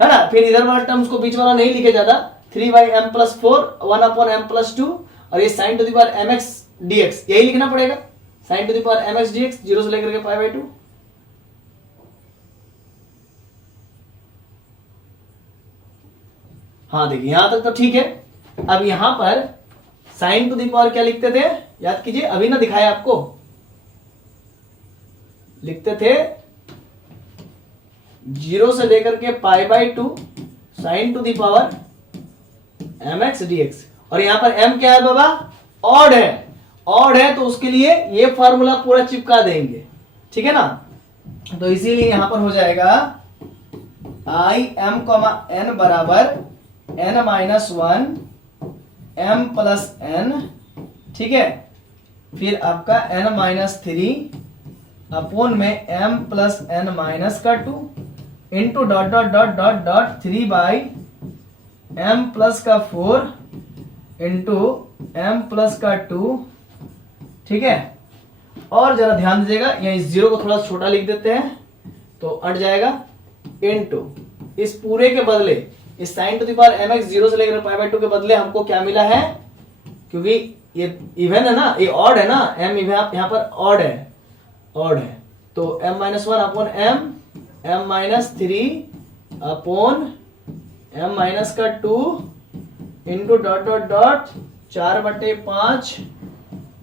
है ना। फिर इधर वाला टर्म्स को बीच वाला नहीं लिखे ज्यादा, 3 by m plus four, 1 upon m plus two, और ये sign to the power mx dx, यही लिखना पड़ेगा, sign to the power mx dx, 0 से लेकर के पाई बाई 2। हाँ देखिए यहां तक तो ठीक है। अब यहां पर साइन टू द पावर क्या लिखते थे, याद कीजिए, अभी ना दिखाया आपको, लिखते थे 0 से लेकर के pi by 2 sign to the power mx dx, और यहां पर m क्या है बाबा, ऑड है, ऑड है, तो उसके लिए ये फॉर्मूला पूरा चिपका देंगे, ठीक है ना। तो इसीलिए यहां पर हो जाएगा i m n बराबर n minus one m plus n, ठीक है। फिर आपका n माइनस थ्री अपोन में m प्लस n माइनस का 2 into dot dot dot dot dot 3 by m plus का 4 इंटू m प्लस का 2, ठीक है। और जरा ध्यान दीजिएगा, यहाँ इस जीरो को थोड़ा छोटा लिख देते हैं तो अट जाएगा, इंटू इस पूरे के बदले इस sign to the power mx 0 से लेकर पाई बाई 2 के बदले हमको क्या मिला है, क्योंकि ये इवन है ना, ये ऑड है ना, m यहाँ पर ऑड है, ऑड है, तो m minus one upon m minus three upon m minus का 2 into dot dot dot 4/5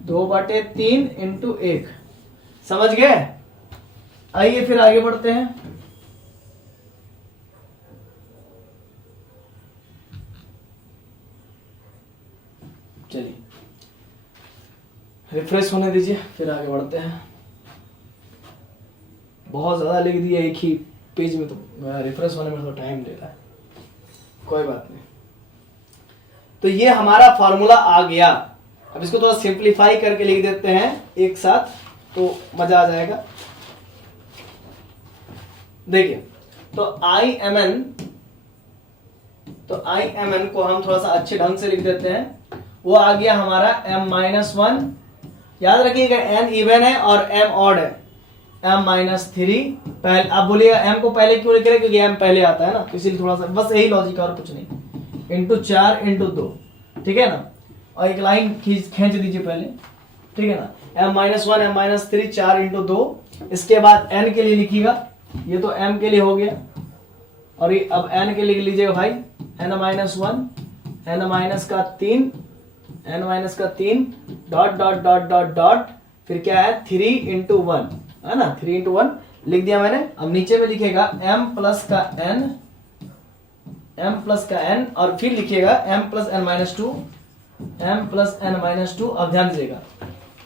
2/3 into 1, समझ गए। आइए फिर आगे बढ़ते हैं। चलिए रिफ्रेश होने दीजिए, फिर आगे बढ़ते हैं। बहुत ज्यादा लिख दिया एक ही पेज में, तो रिफ्रेश होने में तो टाइम ले रहा है, कोई बात नहीं। तो ये हमारा फॉर्मूला आ गया। अब इसको थोड़ा सिंप्लीफाई करके लिख देते हैं एक साथ, तो मजा आ जाएगा। देखिए तो आई एम एन को हम थोड़ा सा अच्छे ढंग से लिख देते हैं। वो आ गया हमारा m माइनस वन, याद रखिएगा n इवन है और m ऑड है, m माइनस थ्री, पहले आप बोलिएगा m को पहले क्यों लिख रहे हैं, क्योंकि m पहले आता है ना, तो इसीलिए थोड़ा सा बस यही लॉजिक और कुछ नहीं, इंटू 4 इंटू 2, ठीक है ना। और एक लाइन खींच दीजिए पहले, ठीक है ना, m minus one m minus three 4 into 2, इसके बाद n के लिए लिखिएगा, ये तो m के लिए हो गया, और ये अब n के लिए लिख लीजिएगा भाई n minus one, n minus का 3, n माइनस का 3 dot dot dot dot dot, फिर क्या है 3 इंटू 1, है ना, 3 इंटू 1 लिख दिया मैंने। अब नीचे में लिखेगा m प्लस का n, और फिर लिखिएगा m plus n minus to, m plus n minus to. अब ध्यान दीजिएगा,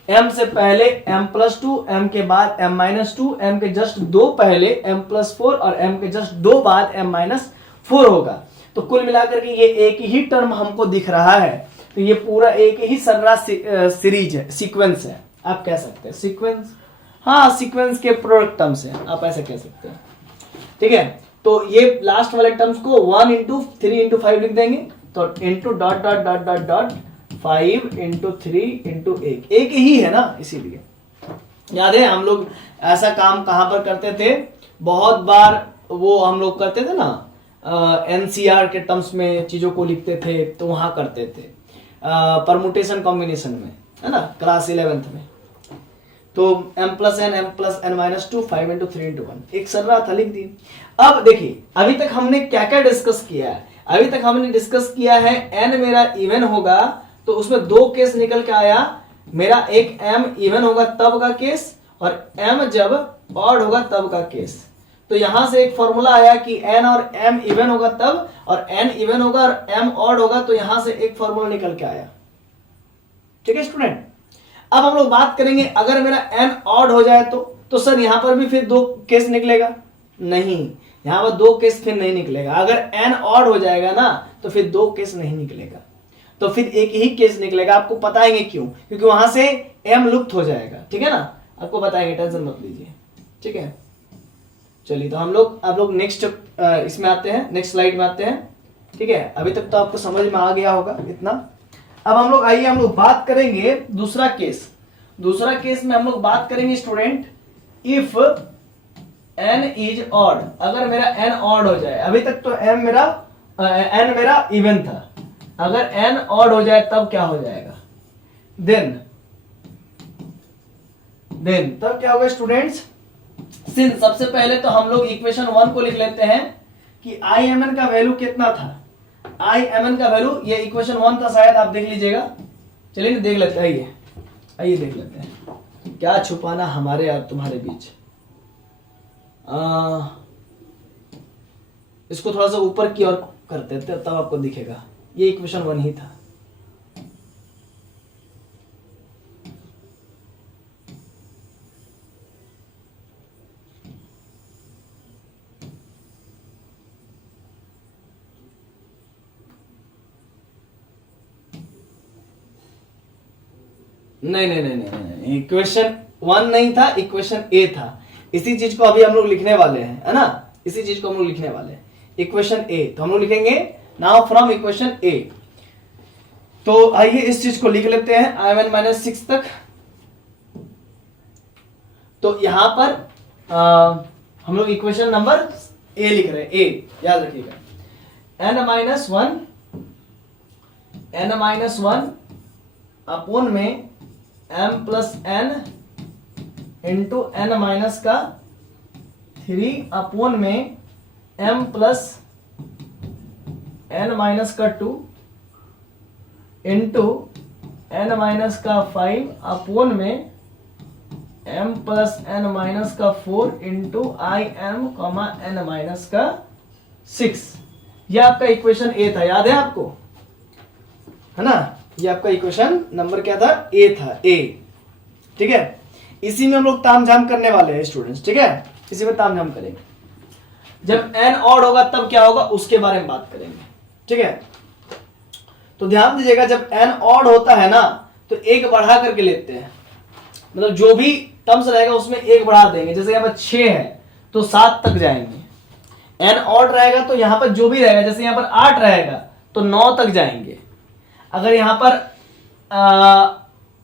m से पहले m प्लस टू, m के बाद m माइनस टू, m के जस्ट दो पहले m प्लस फोर, और m के जस्ट दो बाद m माइनस फोर होगा। तो कुल मिलाकर के ये एक ही टर्म हमको दिख रहा है, तो ये पूरा एक ही सर्रास सीरीज है, सीक्वेंस है, आप कह सकते हैं सीक्वेंस, हाँ सीक्वेंस के प्रोडक्ट टर्म्स है, आप ऐसे कह सकते हैं, ठीक है। तो ये लास्ट वाले टर्म्स को 1 इंटू 3 इंटू 5 लिख देंगे, तो into dot dot dot dot dot 5 into 3 into 1, एक ही है ना, इसीलिए याद है हम लोग ऐसा काम कहां पर करते थे, बहुत बार वो हम लोग करते थे ना, एनसीआर के टर्म्स में चीजों को लिखते थे, तो वहां करते थे परमुटेशन कॉम्बिनेशन में, है ना, क्लास 11th में। तो m plus n minus to 5 into 3 into 1 एक सर्रा था, लिख दी। अब देखिए अभी तक हमने क्या क्या डिस्कस किया है, अभी तक हमने डिस्कस किया है n मेरा इवन होगा तो उसमें दो केस निकल के आया, मेरा एक m इवन होगा तब का केस, और m जब ऑड होगा तब का केस। तो यहां से एक फॉर्मूला आया कि n और m इवन होगा तब, और n इवन होगा और m ऑड होगा, तो यहां से एक फॉर्मूला निकल के आया, ठीक है स्टूडेंट। अब हम लोग बात करेंगे अगर मेरा n ऑड हो जाए तो सर यहां पर भी फिर दो केस निकलेगा, नहीं, यहां पर दो केस फिर नहीं निकलेगा। अगर n ऑड हो जाएगा ना तो फिर दो केस नहीं निकलेगा, तो फिर एक ही केस निकलेगा। आपको बताएंगे क्यों, क्योंकि वहां से m लुप्त हो जाएगा, ठीक है ना, आपको बताएंगे, टेंशन मत लीजिए, ठीक है। चलिए तो आप लोग नेक्स्ट इसमें आते हैं, नेक्स्ट स्लाइड में आते हैं, ठीक है। अभी तक तो आपको समझ में आ गया होगा इतना। अब हम लोग आइए हम लोग बात करेंगे दूसरा केस। दूसरा केस में हम लोग बात करेंगे student, if n is odd, अगर मेरा n ऑड हो जाए, अभी तक तो n मेरा इवन था, अगर n ऑड हो जाए तब क्या हो जाएगा, देन तब क्या होगा स्टूडेंट्स, सिंस सबसे पहले तो हम लोग इक्वेशन 1 को लिख लेते हैं कि आई एम एन का वैल्यू कितना था, आई एम एन का वैल्यू, ये इक्वेशन 1 था शायद, आप देख लीजिएगा। चलिए देख लेते हैं, आइए देख लेते हैं, क्या छुपाना हमारे और तुम्हारे बीच। इसको थोड़ा सा ऊपर की ओर करते थे तब आपको दिखेगा, ये इक्वेशन 1 ही था। नहीं, इक्वेशन 1 नहीं था, इक्वेशन ए था। इसी चीज को अभी हम लोग लिखने वाले हैं, है ना, इसी चीज को हम लोग लिखने वाले हैं, इक्वेशन ए। तो हम लोग लिखेंगे नाउ फ्रॉम इक्वेशन ए। तो आइए इस चीज को लिख लेते हैं i1 माइनस 6 तक। तो यहां पर हम लोग इक्वेशन नंबर ए लिख रहे हैं, ए याद रखिएगा, n-1 अपोन में m plus n into n minus का 3 अपोन में m प्लस n माइनस का 2 इंटू n माइनस का 5 अपोन में m प्लस n माइनस का 4 into I M comma n minus का 6। यह आपका इक्वेशन ए था, याद है आपको, है ना, ये आपका इक्वेशन नंबर क्या था, ए था, ए। ठीक है, इसी में हम लोग तामझाम करने वाले हैं स्टूडेंट्स, ठीक है, इसी में तामझाम करेंगे। जब n ऑड होगा तब क्या होगा उसके बारे में बात करेंगे, ठीक है। तो ध्यान दीजिएगा, जब n ऑड होता है ना तो एक बढ़ा करके लेते हैं, मतलब जो भी टर्म्स रहेगा उसमें एक बढ़ा देंगे। जैसे यहाँ पर 6 है तो 7 तक जाएंगे, n ऑड रहेगा तो यहाँ पर जो भी रहेगा, जैसे यहाँ पर 8 रहेगा तो 9 तक जाएंगे, अगर यहाँ पर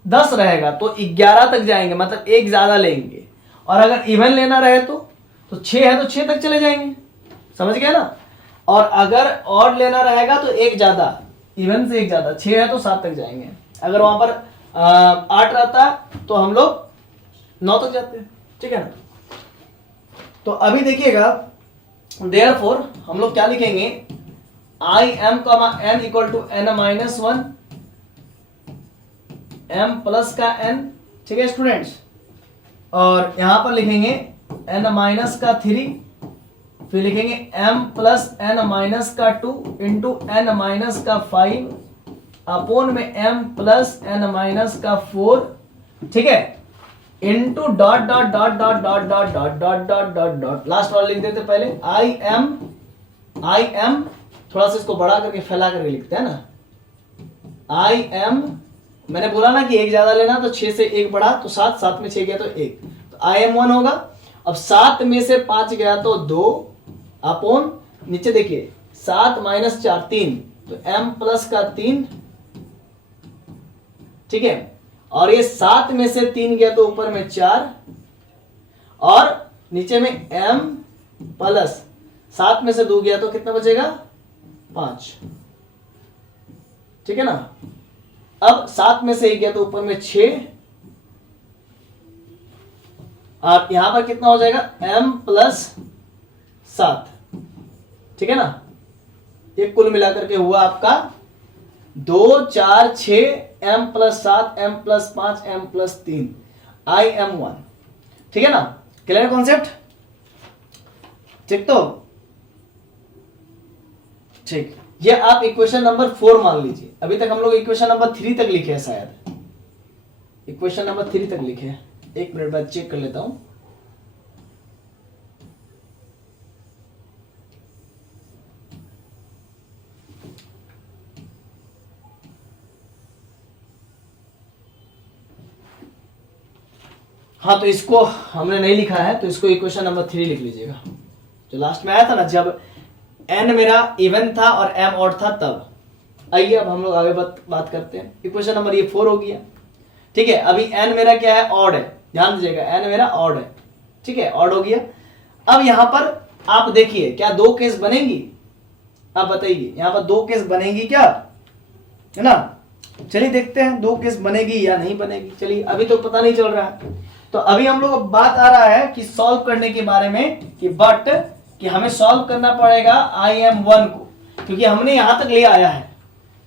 10 रहेगा तो 11 तक जाएंगे, मतलब एक ज्यादा लेंगे। और अगर इवन लेना रहे तो 6 है तो 6 तक चले जाएंगे, समझ गए ना। और अगर ऑड लेना रहेगा तो एक ज्यादा, इवन से एक ज्यादा, 6 है तो 7 तक जाएंगे। अगर वहां पर 8 रहता तो हम लोग 9 तक जाते हैं, ठीक है ना। तो अभी देखिएगा, देयरफॉर हम लोग क्या लिखेंगे, I M comma N equal to N minus 1 m plus का n, ठीक है स्टूडेंट्स। और यहां पर लिखेंगे n माइनस का 3, फिर लिखेंगे m प्लस n माइनस का 2 इंटू n माइनस का 5 अपोन में m प्लस n माइनस का 4, ठीक है, into dot dot dot dot dot dot dot dot dot dot dot, last वाला लिख देते पहले, आई एम थोड़ा सा इसको बड़ा करके फैला करके लिखते हैं ना, आई एम, मैंने बोला ना कि एक ज्यादा लेना, तो 6 से एक बढ़ा तो 7, 7 में 6 गया तो 1, तो आई एम 1 होगा। अब 7 में से 5 गया तो 2 अपोन, नीचे देखिए 7 माइनस 4 3, तो m प्लस का 3, ठीक है। और ये 7 में से 3 गया तो ऊपर में 4, और नीचे में m प्लस 7 में से 2 गया तो कितना बचेगा, 5, ठीक है ना। अब 7 में से 1 गया तो ऊपर में 6, और यहां पर कितना हो जाएगा, m प्लस 7, ठीक है ना। ये कुल मिलाकर के हुआ आपका 2 4 6 m plus 7 m plus 5 m plus 3 I am 1, ठीक है ना। क्लियर कॉन्सेप्ट, ठीक। तो ठीक, ये आप इक्वेशन नंबर 4 मान लीजिए। अभी तक हम लोग इक्वेशन नंबर 3 तक लिखे हैं, शायद इक्वेशन नंबर 3 तक लिखे हैं। एक मिनट बाद चेक कर लेता हूं। हाँ, तो इसको हमने नहीं लिखा है, तो इसको इक्वेशन नंबर 3 लिख लीजिएगा। जो लास्ट में आया था ना, जब n मेरा इवन था और m ऑड था तब, आइए अब हम लोग आगे बात करते हैं। इक्वेशन नंबर ये 4 हो गया, ठीक है। अभी n मेरा क्या है, ऑड है, ध्यान दीजिएगा n मेरा ऑड है, ठीक है, ऑड हो गया। अब यहां पर आप देखिए क्या दो केस बनेंगी, आप बताइए यहां पर दो केस बनेगी क्या, है ना। चलिए देखते हैं दो केस बनेगी या नहीं बनेगी। चलिए अभी तो पता नहीं चल रहा है, तो अभी हम लोग बात आ रहा है कि सॉल्व करने के बारे में कि हमें सॉल्व करना पड़ेगा IM1 को, क्योंकि हमने यहां तक ले आया है,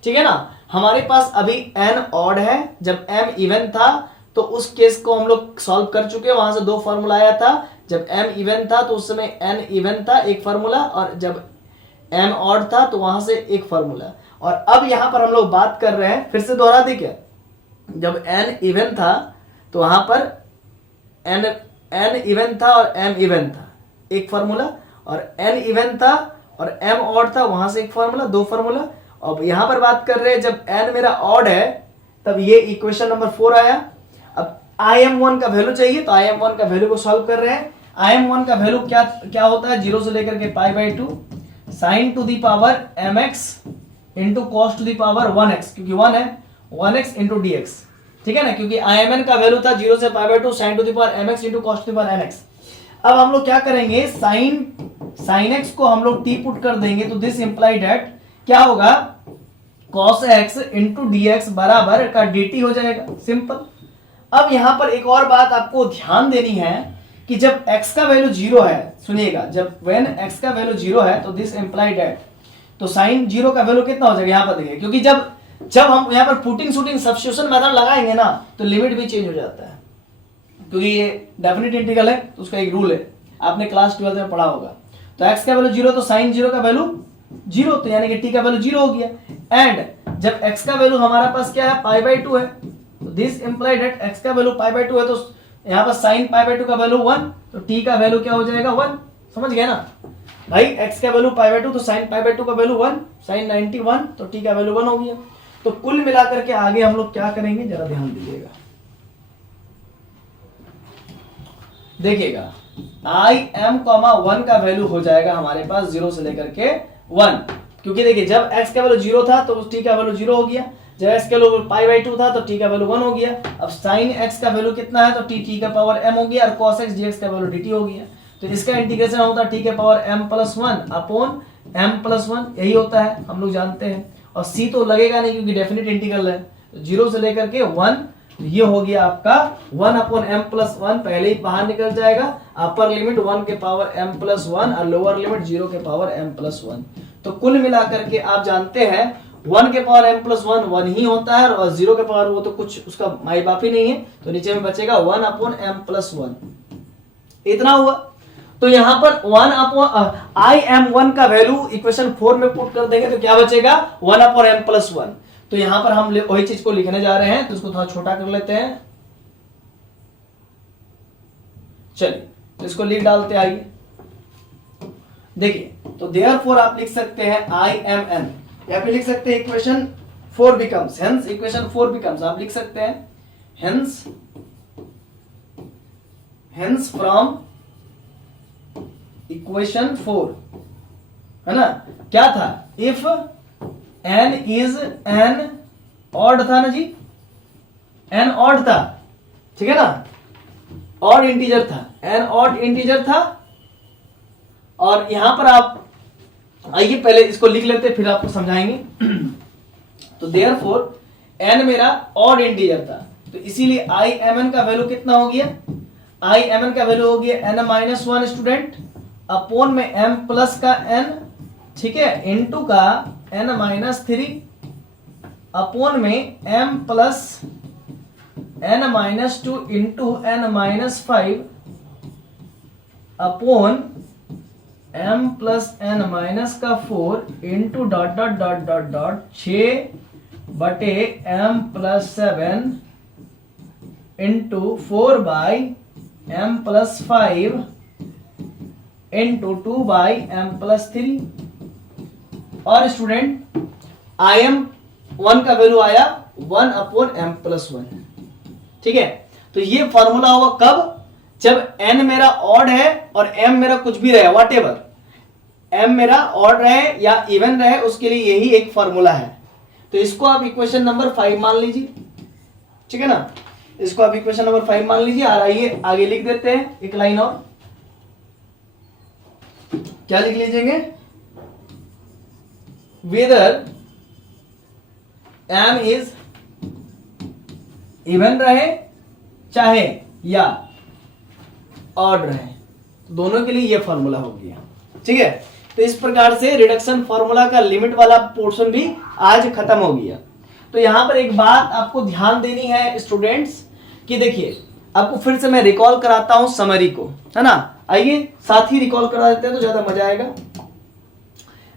ठीक है ना। हमारे पास अभी n ऑड है, जब m इवन था तो उस केस को हम लोग सॉल्व कर चुके हैं, वहां से दो फार्मूला आया था। जब m इवन था तो उस समय n इवन था एक फार्मूला, और जब m ऑड था तो वहां से एक फार्मूला। और अब यहां पर हम लोग बात कर रहे हैं, फिर से दोहरा दी क्या, जब n इवन था तो वहां पर n इवन था और m इवन था एक फार्मूला, और n इवन था और m ऑड था वहां से एक फार्मूला, दो फार्मूला। अब यहां पर बात कर रहे हैं जब n मेरा ऑड है तब ये इक्वेशन नंबर 4 आया। अब IM1 का वैल्यू चाहिए तो IM1 का वैल्यू को सॉल्व कर रहे हैं। IM1 का वैल्यू क्या होता है, 0 से लेकर के π/2 sin to the power mx into cos to the power 1x, क्योंकि 1 है 1x इंटू dx, ठीक है ना, क्योंकि IMN का वैल्यू था 0 से π/2 sin to the power mx into cos to the power nx। अब हम लोग क्या करेंगे, sin x को हम लोग t पुट कर देंगे, तो दिस इंप्लाई दैट क्या होगा, cos x इंटू dx बराबर का dt हो जाएगा, सिंपल। अब यहां पर एक और बात आपको ध्यान देनी है कि जब x का वैल्यू 0 है, सुनिएगा, जब when x का वैल्यू 0 है तो दिस इंप्लाई दैट, तो साइन 0 का वैल्यू कितना हो जाएगा यहां पर देखिए, क्योंकि जब हम यहां पर पुटिंग शूटिंग सब्स्टिट्यूशन मेथड लगाएंगे ना तो लिमिट भी चेंज हो जाता है, क्योंकि ये डेफिनेट इंटीग्रल है तो उसका एक रूल है, आपने क्लास 12 में पढ़ा होगा। तो x का वैल्यू 0 तो साइन 0 का वैल्यू 0, तो यानी कि t का वैल्यू 0 हो गया। एंड जब x का वैल्यू हमारा पास क्या है, π/2 है, तो दिस इंप्लाइड दैट x का वैल्यू π/2 है, तो यहाँ पर साइन π/2 का वैल्यू 1, तो t का वैल्यू क्या हो जाएगा 1, समझ गए ना भाई। x का वैल्यू π/2 तो साइन π/2 का वैल्यू 1, साइन 91 तो t का वैल्यू 1 हो गया। तो कुल मिलाकर के आगे हम लोग क्या करेंगे जरा ध्यान दीजिएगा, देखिएगा IM1 का वैल्यू हो जाएगा हमारे पास 0 से लेकर के 1, क्योंकि देखिए जब x का वैल्यू 0 था तो t का वैल्यू 0 हो गया, जब x का वैल्यू π/2 था तो t का वैल्यू 1 हो गया। अब sin x का वैल्यू कितना है, तो t का पावर m हो गया, और cos x dx का वैल्यू dt हो गया। तो इसका इंटीग्रेशन होता है t के पावर m+1 अपॉन m+1, यही होता है, हम लोग जानते हैं। और c तो लगेगा नहीं क्योंकि डेफिनेट इंटीग्रल है, तो 0 से लेकर के 1, ये हो गया आपका 1 अपॉन m+1, पहले ही बाहर निकल जाएगा, अपर लिमिट 1 के पावर m+1 और लोअर लिमिट 0 के पावर m+1। तो कुल मिलाकर के आप जानते हैं 1 के पावर m+1 1 ही होता है, और 0 के पावर वो तो कुछ उसका माई बाप ही नहीं है, तो नीचे में बचेगा 1 अपॉन m+1, इतना हुआ। तो यहां पर 1 अपॉन IM1 का वैल्यू इक्वेशन 4 में पुट कर देंगे तो क्या बचेगा, 1 अपॉन m+1। तो यहां पर हम वही चीज को लिखने जा रहे हैं, तो इसको थोड़ा छोटा कर लेते हैं, चलिए तो इसको लिख डालते हैं, आइए देखिए। तो देयरफॉर आप लिख सकते हैं IMN, या फिर लिख सकते हैं equation 4 becomes, hence equation 4 becomes, आप लिख सकते हैं हेंस फ्रॉम इक्वेशन 4, है ना, क्या था, if n is n odd था ना जी, n ऑड था, ठीक है ना, ऑड इंटीजर था, n ऑड इंटीजर था। और यहां पर आप आइए पहले इसको लिख लेते फिर आपको समझाएंगे। तो देयरफॉर n मेरा ऑड इंटीजर था, तो इसीलिए IMN का वैल्यू कितना हो गया, IMN का वैल्यू हो गया n-1 स्टूडेंट अपॉन में m प्लस का n, ठीक है, इनटू का n-3 अपॉन में m plus n-2 into n-5 upon m plus n-4 into dot dot dot dot dot 6/m+7 into 4/m+5 into 2/m+3। और स्टूडेंट IM1 का वैल्यू आया 1 अपॉन m+1, ठीक है। तो ये फॉर्मूला होगा कब, जब n मेरा ऑड है और m मेरा कुछ भी रहे, व्हाटएवर m मेरा ऑड रहे या इवन रहे, उसके लिए यही एक फॉर्मूला है। तो इसको आप इक्वेशन नंबर 5 मान लीजिए, ठीक है ना, इसको आप इक्वेशन नंबर 5 मान लीजिए। और आइए आगे लिख देते हैं एक लाइन और, क्या लिख लीजिएंगे, वेदर m इज इवन रहे चाहे या ऑड रहे, दोनों के लिए यह फॉर्मूला हो गया, ठीक है। तो इस प्रकार से रिडक्शन फॉर्मूला का लिमिट वाला पोर्शन भी आज खत्म हो गया। तो यहां पर एक बात आपको ध्यान देनी है स्टूडेंट्स कि देखिए, आपको फिर से मैं रिकॉल कराता हूं समरी को, है ना। आइए साथ ही रिकॉल करा देते हैं तो ज्यादा मजा आएगा।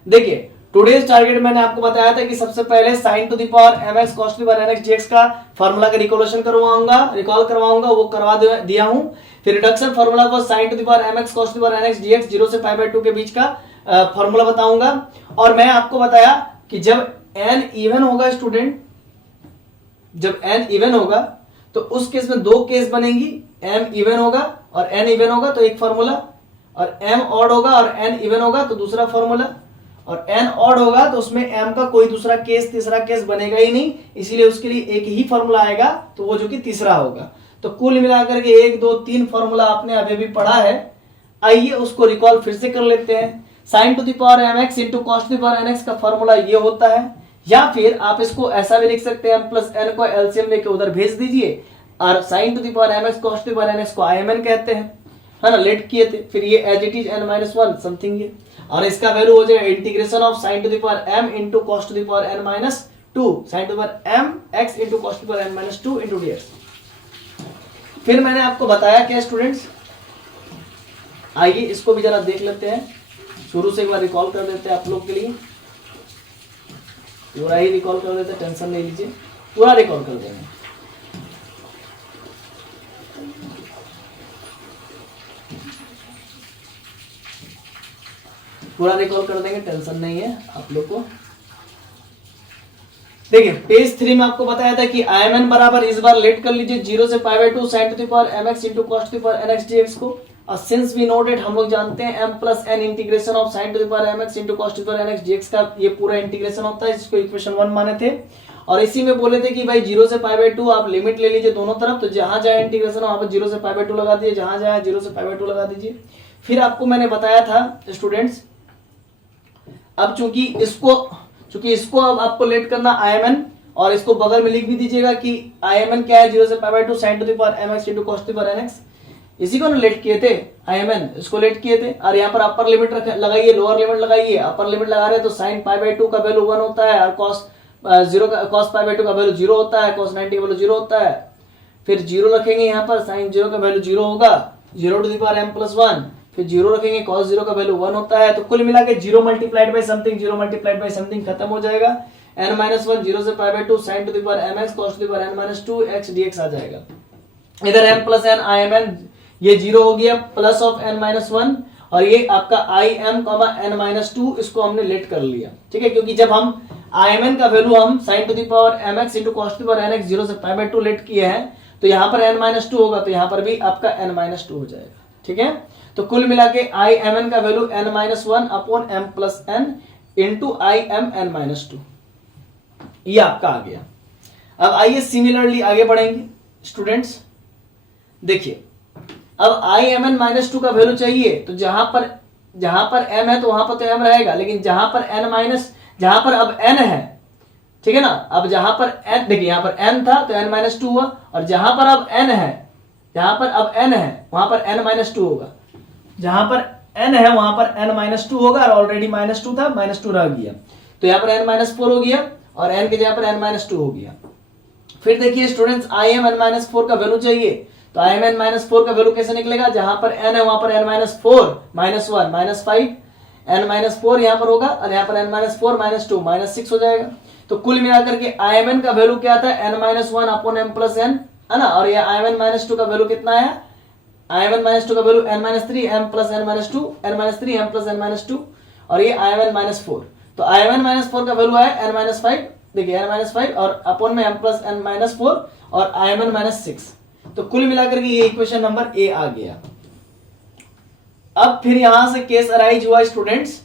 देखिए टुडेज टारगेट मैंने आपको बताया था कि सबसे पहले sin to the power mx cos to the power nx dx का फार्मूला का रिकॉलेशन करवाऊंगा, रिकॉल करवाऊंगा, वो करवा दिया हूं। फिर reduction formula for sin to the power mx cos to the power nx dx 0 से π/2 के बीच का फार्मूला बताऊंगा। और मैं आपको बताया कि जब n इवन होगा स्टूडेंट, जब n इवन होगा तो उस केस में दो केस बनेंगी, m इवन होगा और n इवन होगा तो एक फार्मूला, और m ऑड होगा और n इवन होगा तो दूसरा फार्मूला, और n ऑड होगा तो उसमें m का कोई दूसरा केस, तीसरा केस बनेगा ही नहीं, इसीलिए उसके लिए एक ही फार्मूला आएगा, तो वो जो कि तीसरा होगा। तो कुल मिलाकर के 1 2 3 फार्मूला आपने अभी भी पढ़ा है। आइए उसको रिकॉल फिर से कर लेते हैं। sin to the power mx into cos to the power nx का फार्मूला ये होता है, या फिर आप इसको ऐसा भी लिख सकते हैं, m प्लस n को एलसीएम लेके उधर भेज दीजिए, और sin to the power mx cos to the power nx को imn कहते हैं, है ना, लेट किए थे। फिर ये as it is n-1 something ये, और इसका वैल्यू हो जाएगा integration of sin to the power m into cos to the power n-2 sin to the power m x into cos to the power n-2 into dx। फिर मैंने आपको बताया क्या स्टूडेंट्स, आइए इसको भी जरा देख लेते हैं, शुरू से एक बार रिकॉल कर देते हैं आप लोग के लिए, पूरा ही रिकॉल कर देते हैं, टेंशन नहीं लीजिए, पूरा रिकॉल कर देंगे। पूरा रिकॉल कर देंगे, टेंशन नहीं है आप लोग को। देखिए पेज 3 में आपको बताया था कि imn बराबर इस बार लेट कर लीजिए 0 से π/2 sin to the power mx into cos to the power nx dx को, और सिंस वी नोटेड हम लोग जानते हैं m plus n integration of sin to the power mx into cos to the power nx dx का ये पूरा इंटीग्रेशन होता है, जिसको इक्वेशन 1 माने थे। और इसी में बोले थे कि भाई 0 से π/2 आप लिमिट ले लीजिए दोनों तरफ, तो जहां जाए इंटीग्रेशन वहां पर 0 से π/2 लगा दीजिए, जहां जाए 0 से π/2 लगा दीजिए। फिर आपको मैंने बताया था स्टूडेंट्स, अब चूंकि इसको अब आपको लेट करना imn, और इसको बगल में लिख भी दीजिएगा कि imn क्या है, 0 से π/2 sin to the power mx into cos to the power nx, इसी को ना लेट किए थे imn, इसको लेट किए थे। और यहाँ पर अपर लिमिट लगाइए, लोअर लिमिट लगाइए, अपर लिमिट लगा रहे हैं तो sin π/2 का वैल्यू 1 होता है, और cos π/2 का वैल्यू 0 होता है, cos 90 का वैल्यू 0 होता है। फिर 0 रखेंगे यहाँ पर, sin 0 का वैल्यू 0 होगा, 0 to the power m plus 1, फिर 0 रखेंगे, cos 0 का वैल्यू 1 होता है। तो कुल मिला के 0 multiplied by something, 0 multiplied by something खत्म हो जाएगा, n-1 0 से π/2 sin to the power mx cos to the power n-2 x dx आ जाएगा। इधर m प्लस n imn ये 0 हो गया, प्लस ऑफ n-1, और ये आपका im, n-2 इसको हमने लेट कर लिया, ठीक है, क्योंकि जब हम imn का वैल्यू हम sin to the power mx into cos to the power nx 0 से π/2 लेट किए हैं, तो यहाँ पर n-2 होगा, तो यहाँ पर भी आपका n-2 हो जाएगा, ठीक है। तो कुल मिला के imn का value n-1 upon m plus n into im n-2, ये आपका आ गया। अब आइए सिमिलरली आगे बढ़ेंगे स्टूडेंट्स। देखिए अब imn-2 का वैल्यू चाहिए, तो जहां पर m है तो वहां पर तो m रहेगा, लेकिन जहां पर अब n है, ठीक है ना, अब जहां पर n, देखिए यहां पर n था तो n-2 हुआ, और जहां पर अब n है, वहां पर n-2 होगा, जहां पर n है वहां पर n-2 होगा, और ऑलरेडी -2 था, -2 रह गया, तो यहाँ पर n-4 हो गया, और n के जगह पर n-2 हो गया। फिर देखिए स्टूडेंट्स im-4 का वैल्यू चाहिए, तो im-4 का वैल्यू कैसे निकलेगा, जहां पर n है वहां पर n-4 -1 -5, n-4 यहाँ पर होगा, और यहाँ पर n-4 -2 -6 हो जाएगा। तो कुल मिलाकर के imn का वैल्यू क्या था, n-1 upon m plus n, है ना, और ये imn-2 का वैल्यू कितना है, imn-2 का value n-3 m plus n-2, n-3 m plus n-2, और ये imn-4, तो imn-4 का वैल्यू है n-5, देखिए n-5 और अपॉन में m प्लस n-4 और imn-6, तो कुल मिलाकर के ये इक्वेशन नंबर ए आ गया। अब फिर यहां से केस अराइज हुआ स्टूडेंट्स,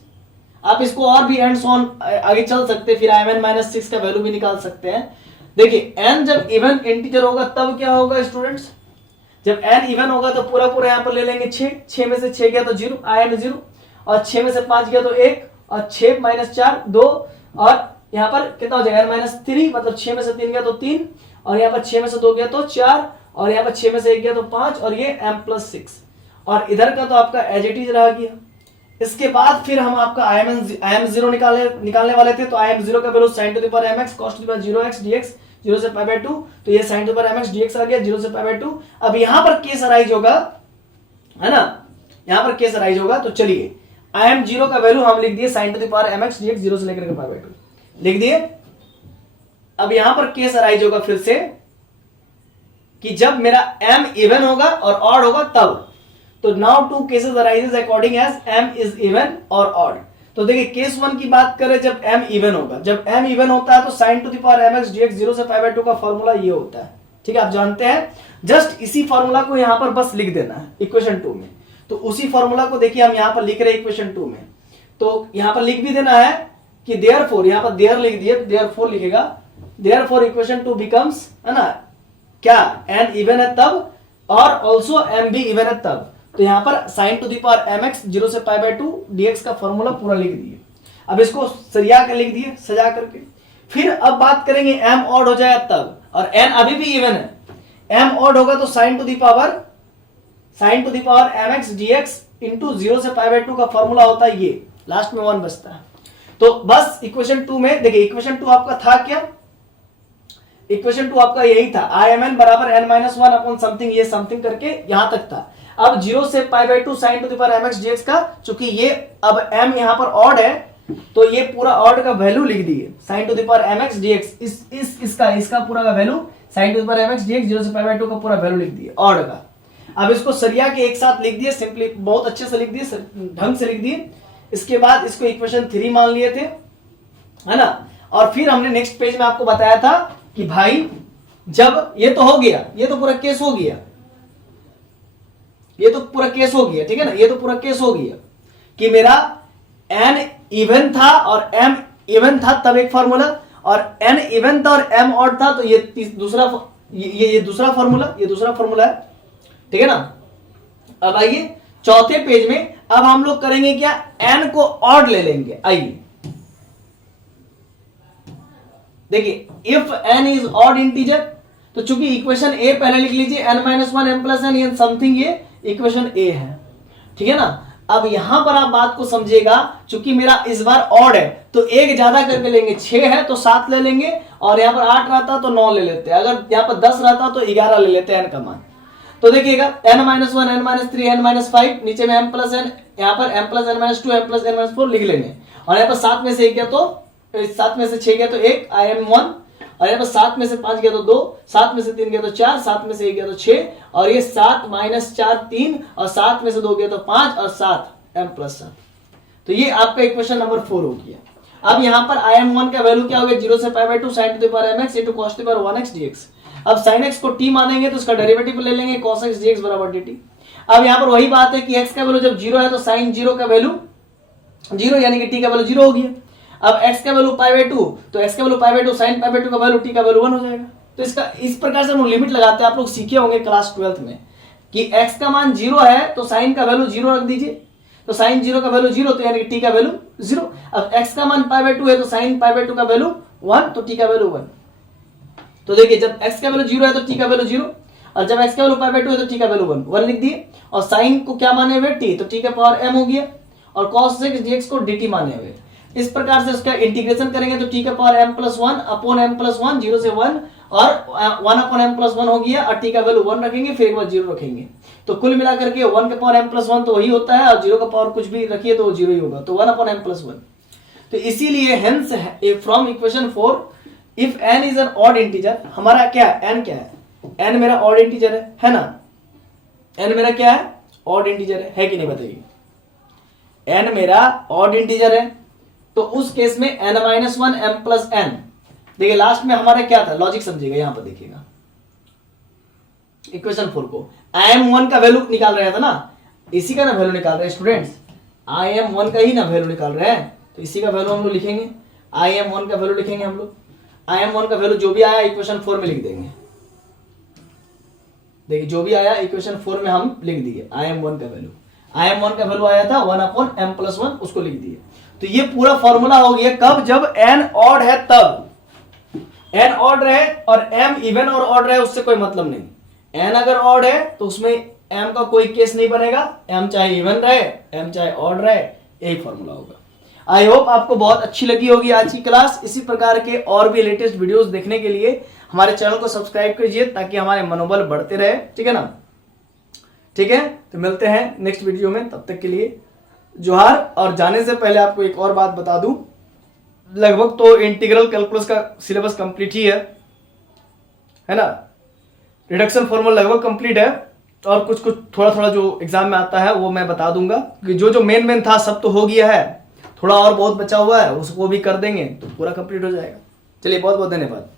आप इसको और भी एंड ऑन आगे चल सकते हैं, फिर im माइनस 6 का वैल्यू भी निकाल सकते हैं। देखिए n जब इवन इंटीजर होगा तब क्या होगा स्टूडेंट्स, जब n इवन होगा तो पूरा पूरा यहाँ पर ले लेंगे 6, 6 में से 6 गया तो 0, im 0, और 6 में से 5 गया तो 1, और 6 माइनस 4 2, और यहाँ पर कितना हो जाएगा n माइनस 3, मतलब 6 में से 3 गया तो 3, और यहाँ पर 6 में से 2 गया तो 4, और यहाँ पर 6 में से 1 गया तो 5, और ये m प्लस 6, और इधर का तो आपका एज इट इज रह गया। इसके बाद फिर हम आपका im 0 निकालने वाले थे, तो im 0 का value sin to the power mx cos to the power 0x dx 0 से पाई बाय 2, तो ये sin to the power mx dx आ गया 0 से पाई बाय 2। अब यहाँ पर केस अराइज होगा, है ना, यहाँ पर केस अराइज होगा, तो चलिए im 0 का वैल्यू हम लिख दिए sin to the power mx dx 0 से लेकर के पाई बाय 2 लिख दिए। अब यहां पर केस अराइज होगा फिर से कि जब मेरा m इवन होगा और ऑड होगा तब, तो now two cases arises according as m is even और ऑड। तो देखिए केस 1 की बात करें, जब m इवन होगा, जब m इवन होता है तो sin to the power mx dx 0 से पाई बाय 2 का फॉर्मूला ये होता है, ठीक है, आप जानते हैं। जस्ट इसी फॉर्मूला को यहां पर बस लिख देना है इक्वेशन 2 में। तो उसी फॉर्मूला को देखिए हम यहां पर लिख रहे हैं इक्वेशन 2 में, तो यहां पर लिख भी देना है कि देयरफॉर, यहां पर देयर लिख दिए, देयरफॉर लिखेगा, देयरफॉर इक्वेशन 2 बिकम्स, है ना, क्या n इवन है तब और ऑल्सो m भी इवन है तब। तो यहां पर sin to the power mx 0 से पाई बाय 2 dx का फॉर्मूला पूरा लिख दिए। अब इसको सरिया कर लिख दिए सजा करके। फिर अब बात करेंगे m ऑड हो जाए तब, और n अभी भी इवन है, m ऑड होगा तो sin to the power mx dx into 0 से पाई बाय 2 का फॉर्मूला होता है ये, लास्ट में 1 बचता है। तो बस इक्वेशन 2 में देखिए, इक्वेशन 2 आपका था क्या, इक्वेशन 2 आपका यही था, imn बराबर n माइनस 1 अपॉन समथिंग, ये समथिंग करके यहां तक था। अब 0 से pi by 2 sin to the power mx dx का, चूंकि ये अब m यहां पर ऑड है तो ये पूरा ऑड का वैल्यू लिख दिए sin to the power mx dx, इसका पूरा का value sin to the power mx dx 0 से पाई बाय 2 का पूरा वैल्यू लिख दिए ऑड का। अब इसको सरिया के एक साथ लिख दिए, सिंपली बहुत अच्छे से लिख दिए, ढंग से लिख दिए। इसके बाद इसको इक्वेशन 3 मान लिए थे, है ना, और फिर हमने नेक्स्ट पेज में आपको बताया था कि भाई जब ये तो हो गया, ये तो पूरा केस हो गया, ये तो पूरा केस हो गया, ठीक है ना, ये तो पूरा केस हो गया कि मेरा n इवन था और m इवन था तब एक फॉर्मूला, और n इवन था और m ऑड था तो ये दूसरा दूसरा फॉर्मूला है, ठीक है ना। अब आइए चौथे पेज में, अब हम लोग करेंगे क्या, n को ऑड ले लेंगे। आइए देखिए, if n is odd integer, तो चूंकि इक्वेशन a पहले लिख लीजिए, n minus 1 m plus n, ये समथिंग ये इक्वेशन a है, ठीक है ना। अब यहां पर आप बात को समझिएगा, चूंकि मेरा इस बार ऑड है तो एक ज्यादा करके लेंगे, 6 है तो 7 ले लेंगे, और यहां पर 8 रहता तो 9 ले लेते, अगर यहां पर 10 रहता तो 11 ले लेते n का मान। तो देखिएगा n minus 1 n minus 3 n minus 5, नीचे में m प्लस n, यहाँ पर m plus n minus 2 m plus n minus 4 लिख लेंगे, और यहाँ पर 7 में से 1 गया तो 7 में से 6 गया तो 1 im 1, और यहाँ पर 7 में से 5 गया तो 2, 7 में से 3 गया तो 4, 7 में से 1 गया तो 6, और ये 7 माइनस 4 3, और 7 में से 2 गया तो 5, और 7 m प्लस 7। तो ये आपका इक्वेशन नंबर 4 हो गया। अब यहाँ पर im1 का वैल्यू क्या हो गया, 0 से pi by 2 sin to the power mx into cos to the power 1x dx। अब sin x को t मानेंगे तो इसका डेरिवेटिव ले लेंगे, cos x dx बराबर dt। अब यहाँ पर वही बात है कि x का वैल्यू जब 0 है तो sin 0 का वैल्यू 0, यानी कि t का वैल्यू 0 हो गया। अब x का वैल्यू पाई बाय 2, तो x का value pi by 2 sin pi by 2 का वैल्यू t का वैल्यू 1 हो जाएगा। तो इसका इस प्रकार से हम लोग लिमिट लगाते हैं, आप लोग सीखे होंगे क्लास 12th में कि x का मान 0 है तो sin का वैल्यू 0 रख दीजिए, तो sin 0 का वैल्यू 0, तो यानी कि t का वैल्यू 0। अब x का मान पाई बाय 2 है तो sin पाई बाय 2 का वैल्यू 1, तो t का वैल्यू 1। तो देखिए जब x का वैल्यू 0 है तो t का वैल्यू 0, और जब x का वैल्यू पाई बाय 2 है तो t का वैल्यू 1 लिख दिए, और sin को क्या माने हुए t, तो t का पावर m हो गया, और cos x dx को dt माने हुए। इस प्रकार से उसका इंटीग्रेशन करेंगे तो t का power m plus 1 upon m plus 1, 0 से 1, और 1 अपॉन m प्लस 1 हो गया, और t का वैल्यू 1 रखेंगे, फिर एक बार 0 रखेंगे, तो कुल मिलाकर के 1 का पावर m प्लस 1 तो वही होता है, और 0 का पावर कुछ भी रखिए तो वो 0 ही होगा, तो 1 अपॉन m प्लस 1। तो इसीलिए hence from equation 4 if n is an odd integer, हमारा क्या है, n क्या है, n मेरा ऑड इंटीजर है ना, n मेरा क्या है, ऑड इंटीजर है कि नहीं बताइए, n मेरा ऑड इंटीजर है, तो उस केस में n minus 1 m plus n। देखिए लास्ट में हमारा क्या था, लॉजिक समझिएगा, यहां पर देखिएगा इक्वेशन 4 को, im1 का वैल्यू निकाल रहे था ना, इसी का ना वैल्यू निकाल रहे हैं स्टूडेंट्स, im1 का ही ना वैल्यू निकाल रहे हैं, तो इसी का वैल्यू हम लोग लिखेंगे, Im1 का वैल्यू लिखेंगे हम लोग। Im1 का वैल्यू जो भी आया इक्वेशन 4 में लिख देंगे। देखिए जो भी आया इक्वेशन 4 में हम लिख दिए Im1 का वैल्यू। Im1 का वैल्यू आया था 1/m+1, उसको लिख दिए। तो ये पूरा फॉर्मूला हो गया कब, जब n ऑड है तब। n ऑड रहे और m इवन और ऑड रहे उससे कोई मतलब नहीं। n अगर ऑड है तो उसमें m का कोई केस नहीं बनेगा, m चाहे इवन रहे m चाहे ऑड रहे, यही फॉर्मूला होगा। आई होप आपको बहुत अच्छी लगी होगी आज की क्लास। इसी प्रकार के और भी लेटेस्ट वीडियोस देखने के लिए हमारे चैनल को सब्सक्राइब कीजिए ताकि हमारे मनोबल बढ़ते रहे, ठीक है ना। ठीक है, तो मिलते हैं नेक्स्ट वीडियो में, तब तक के लिए जोहार। और जाने से पहले आपको एक और बात बता दूं, लगभग तो इंटीग्रल कैलकुलस का सिलेबस कंप्लीट ही है ना। रिडक्शन फॉर्मूला लगभग कंप्लीट है और कुछ कुछ थोड़ा थोड़ा जो एग्जाम में आता है वो मैं बता दूंगा कि जो मेन था सब तो हो गया है, थोड़ा और बहुत बचा हुआ है उसको भी कर देंगे तो पूरा कंप्लीट हो जाएगा। चलिए बहुत बहुत धन्यवाद।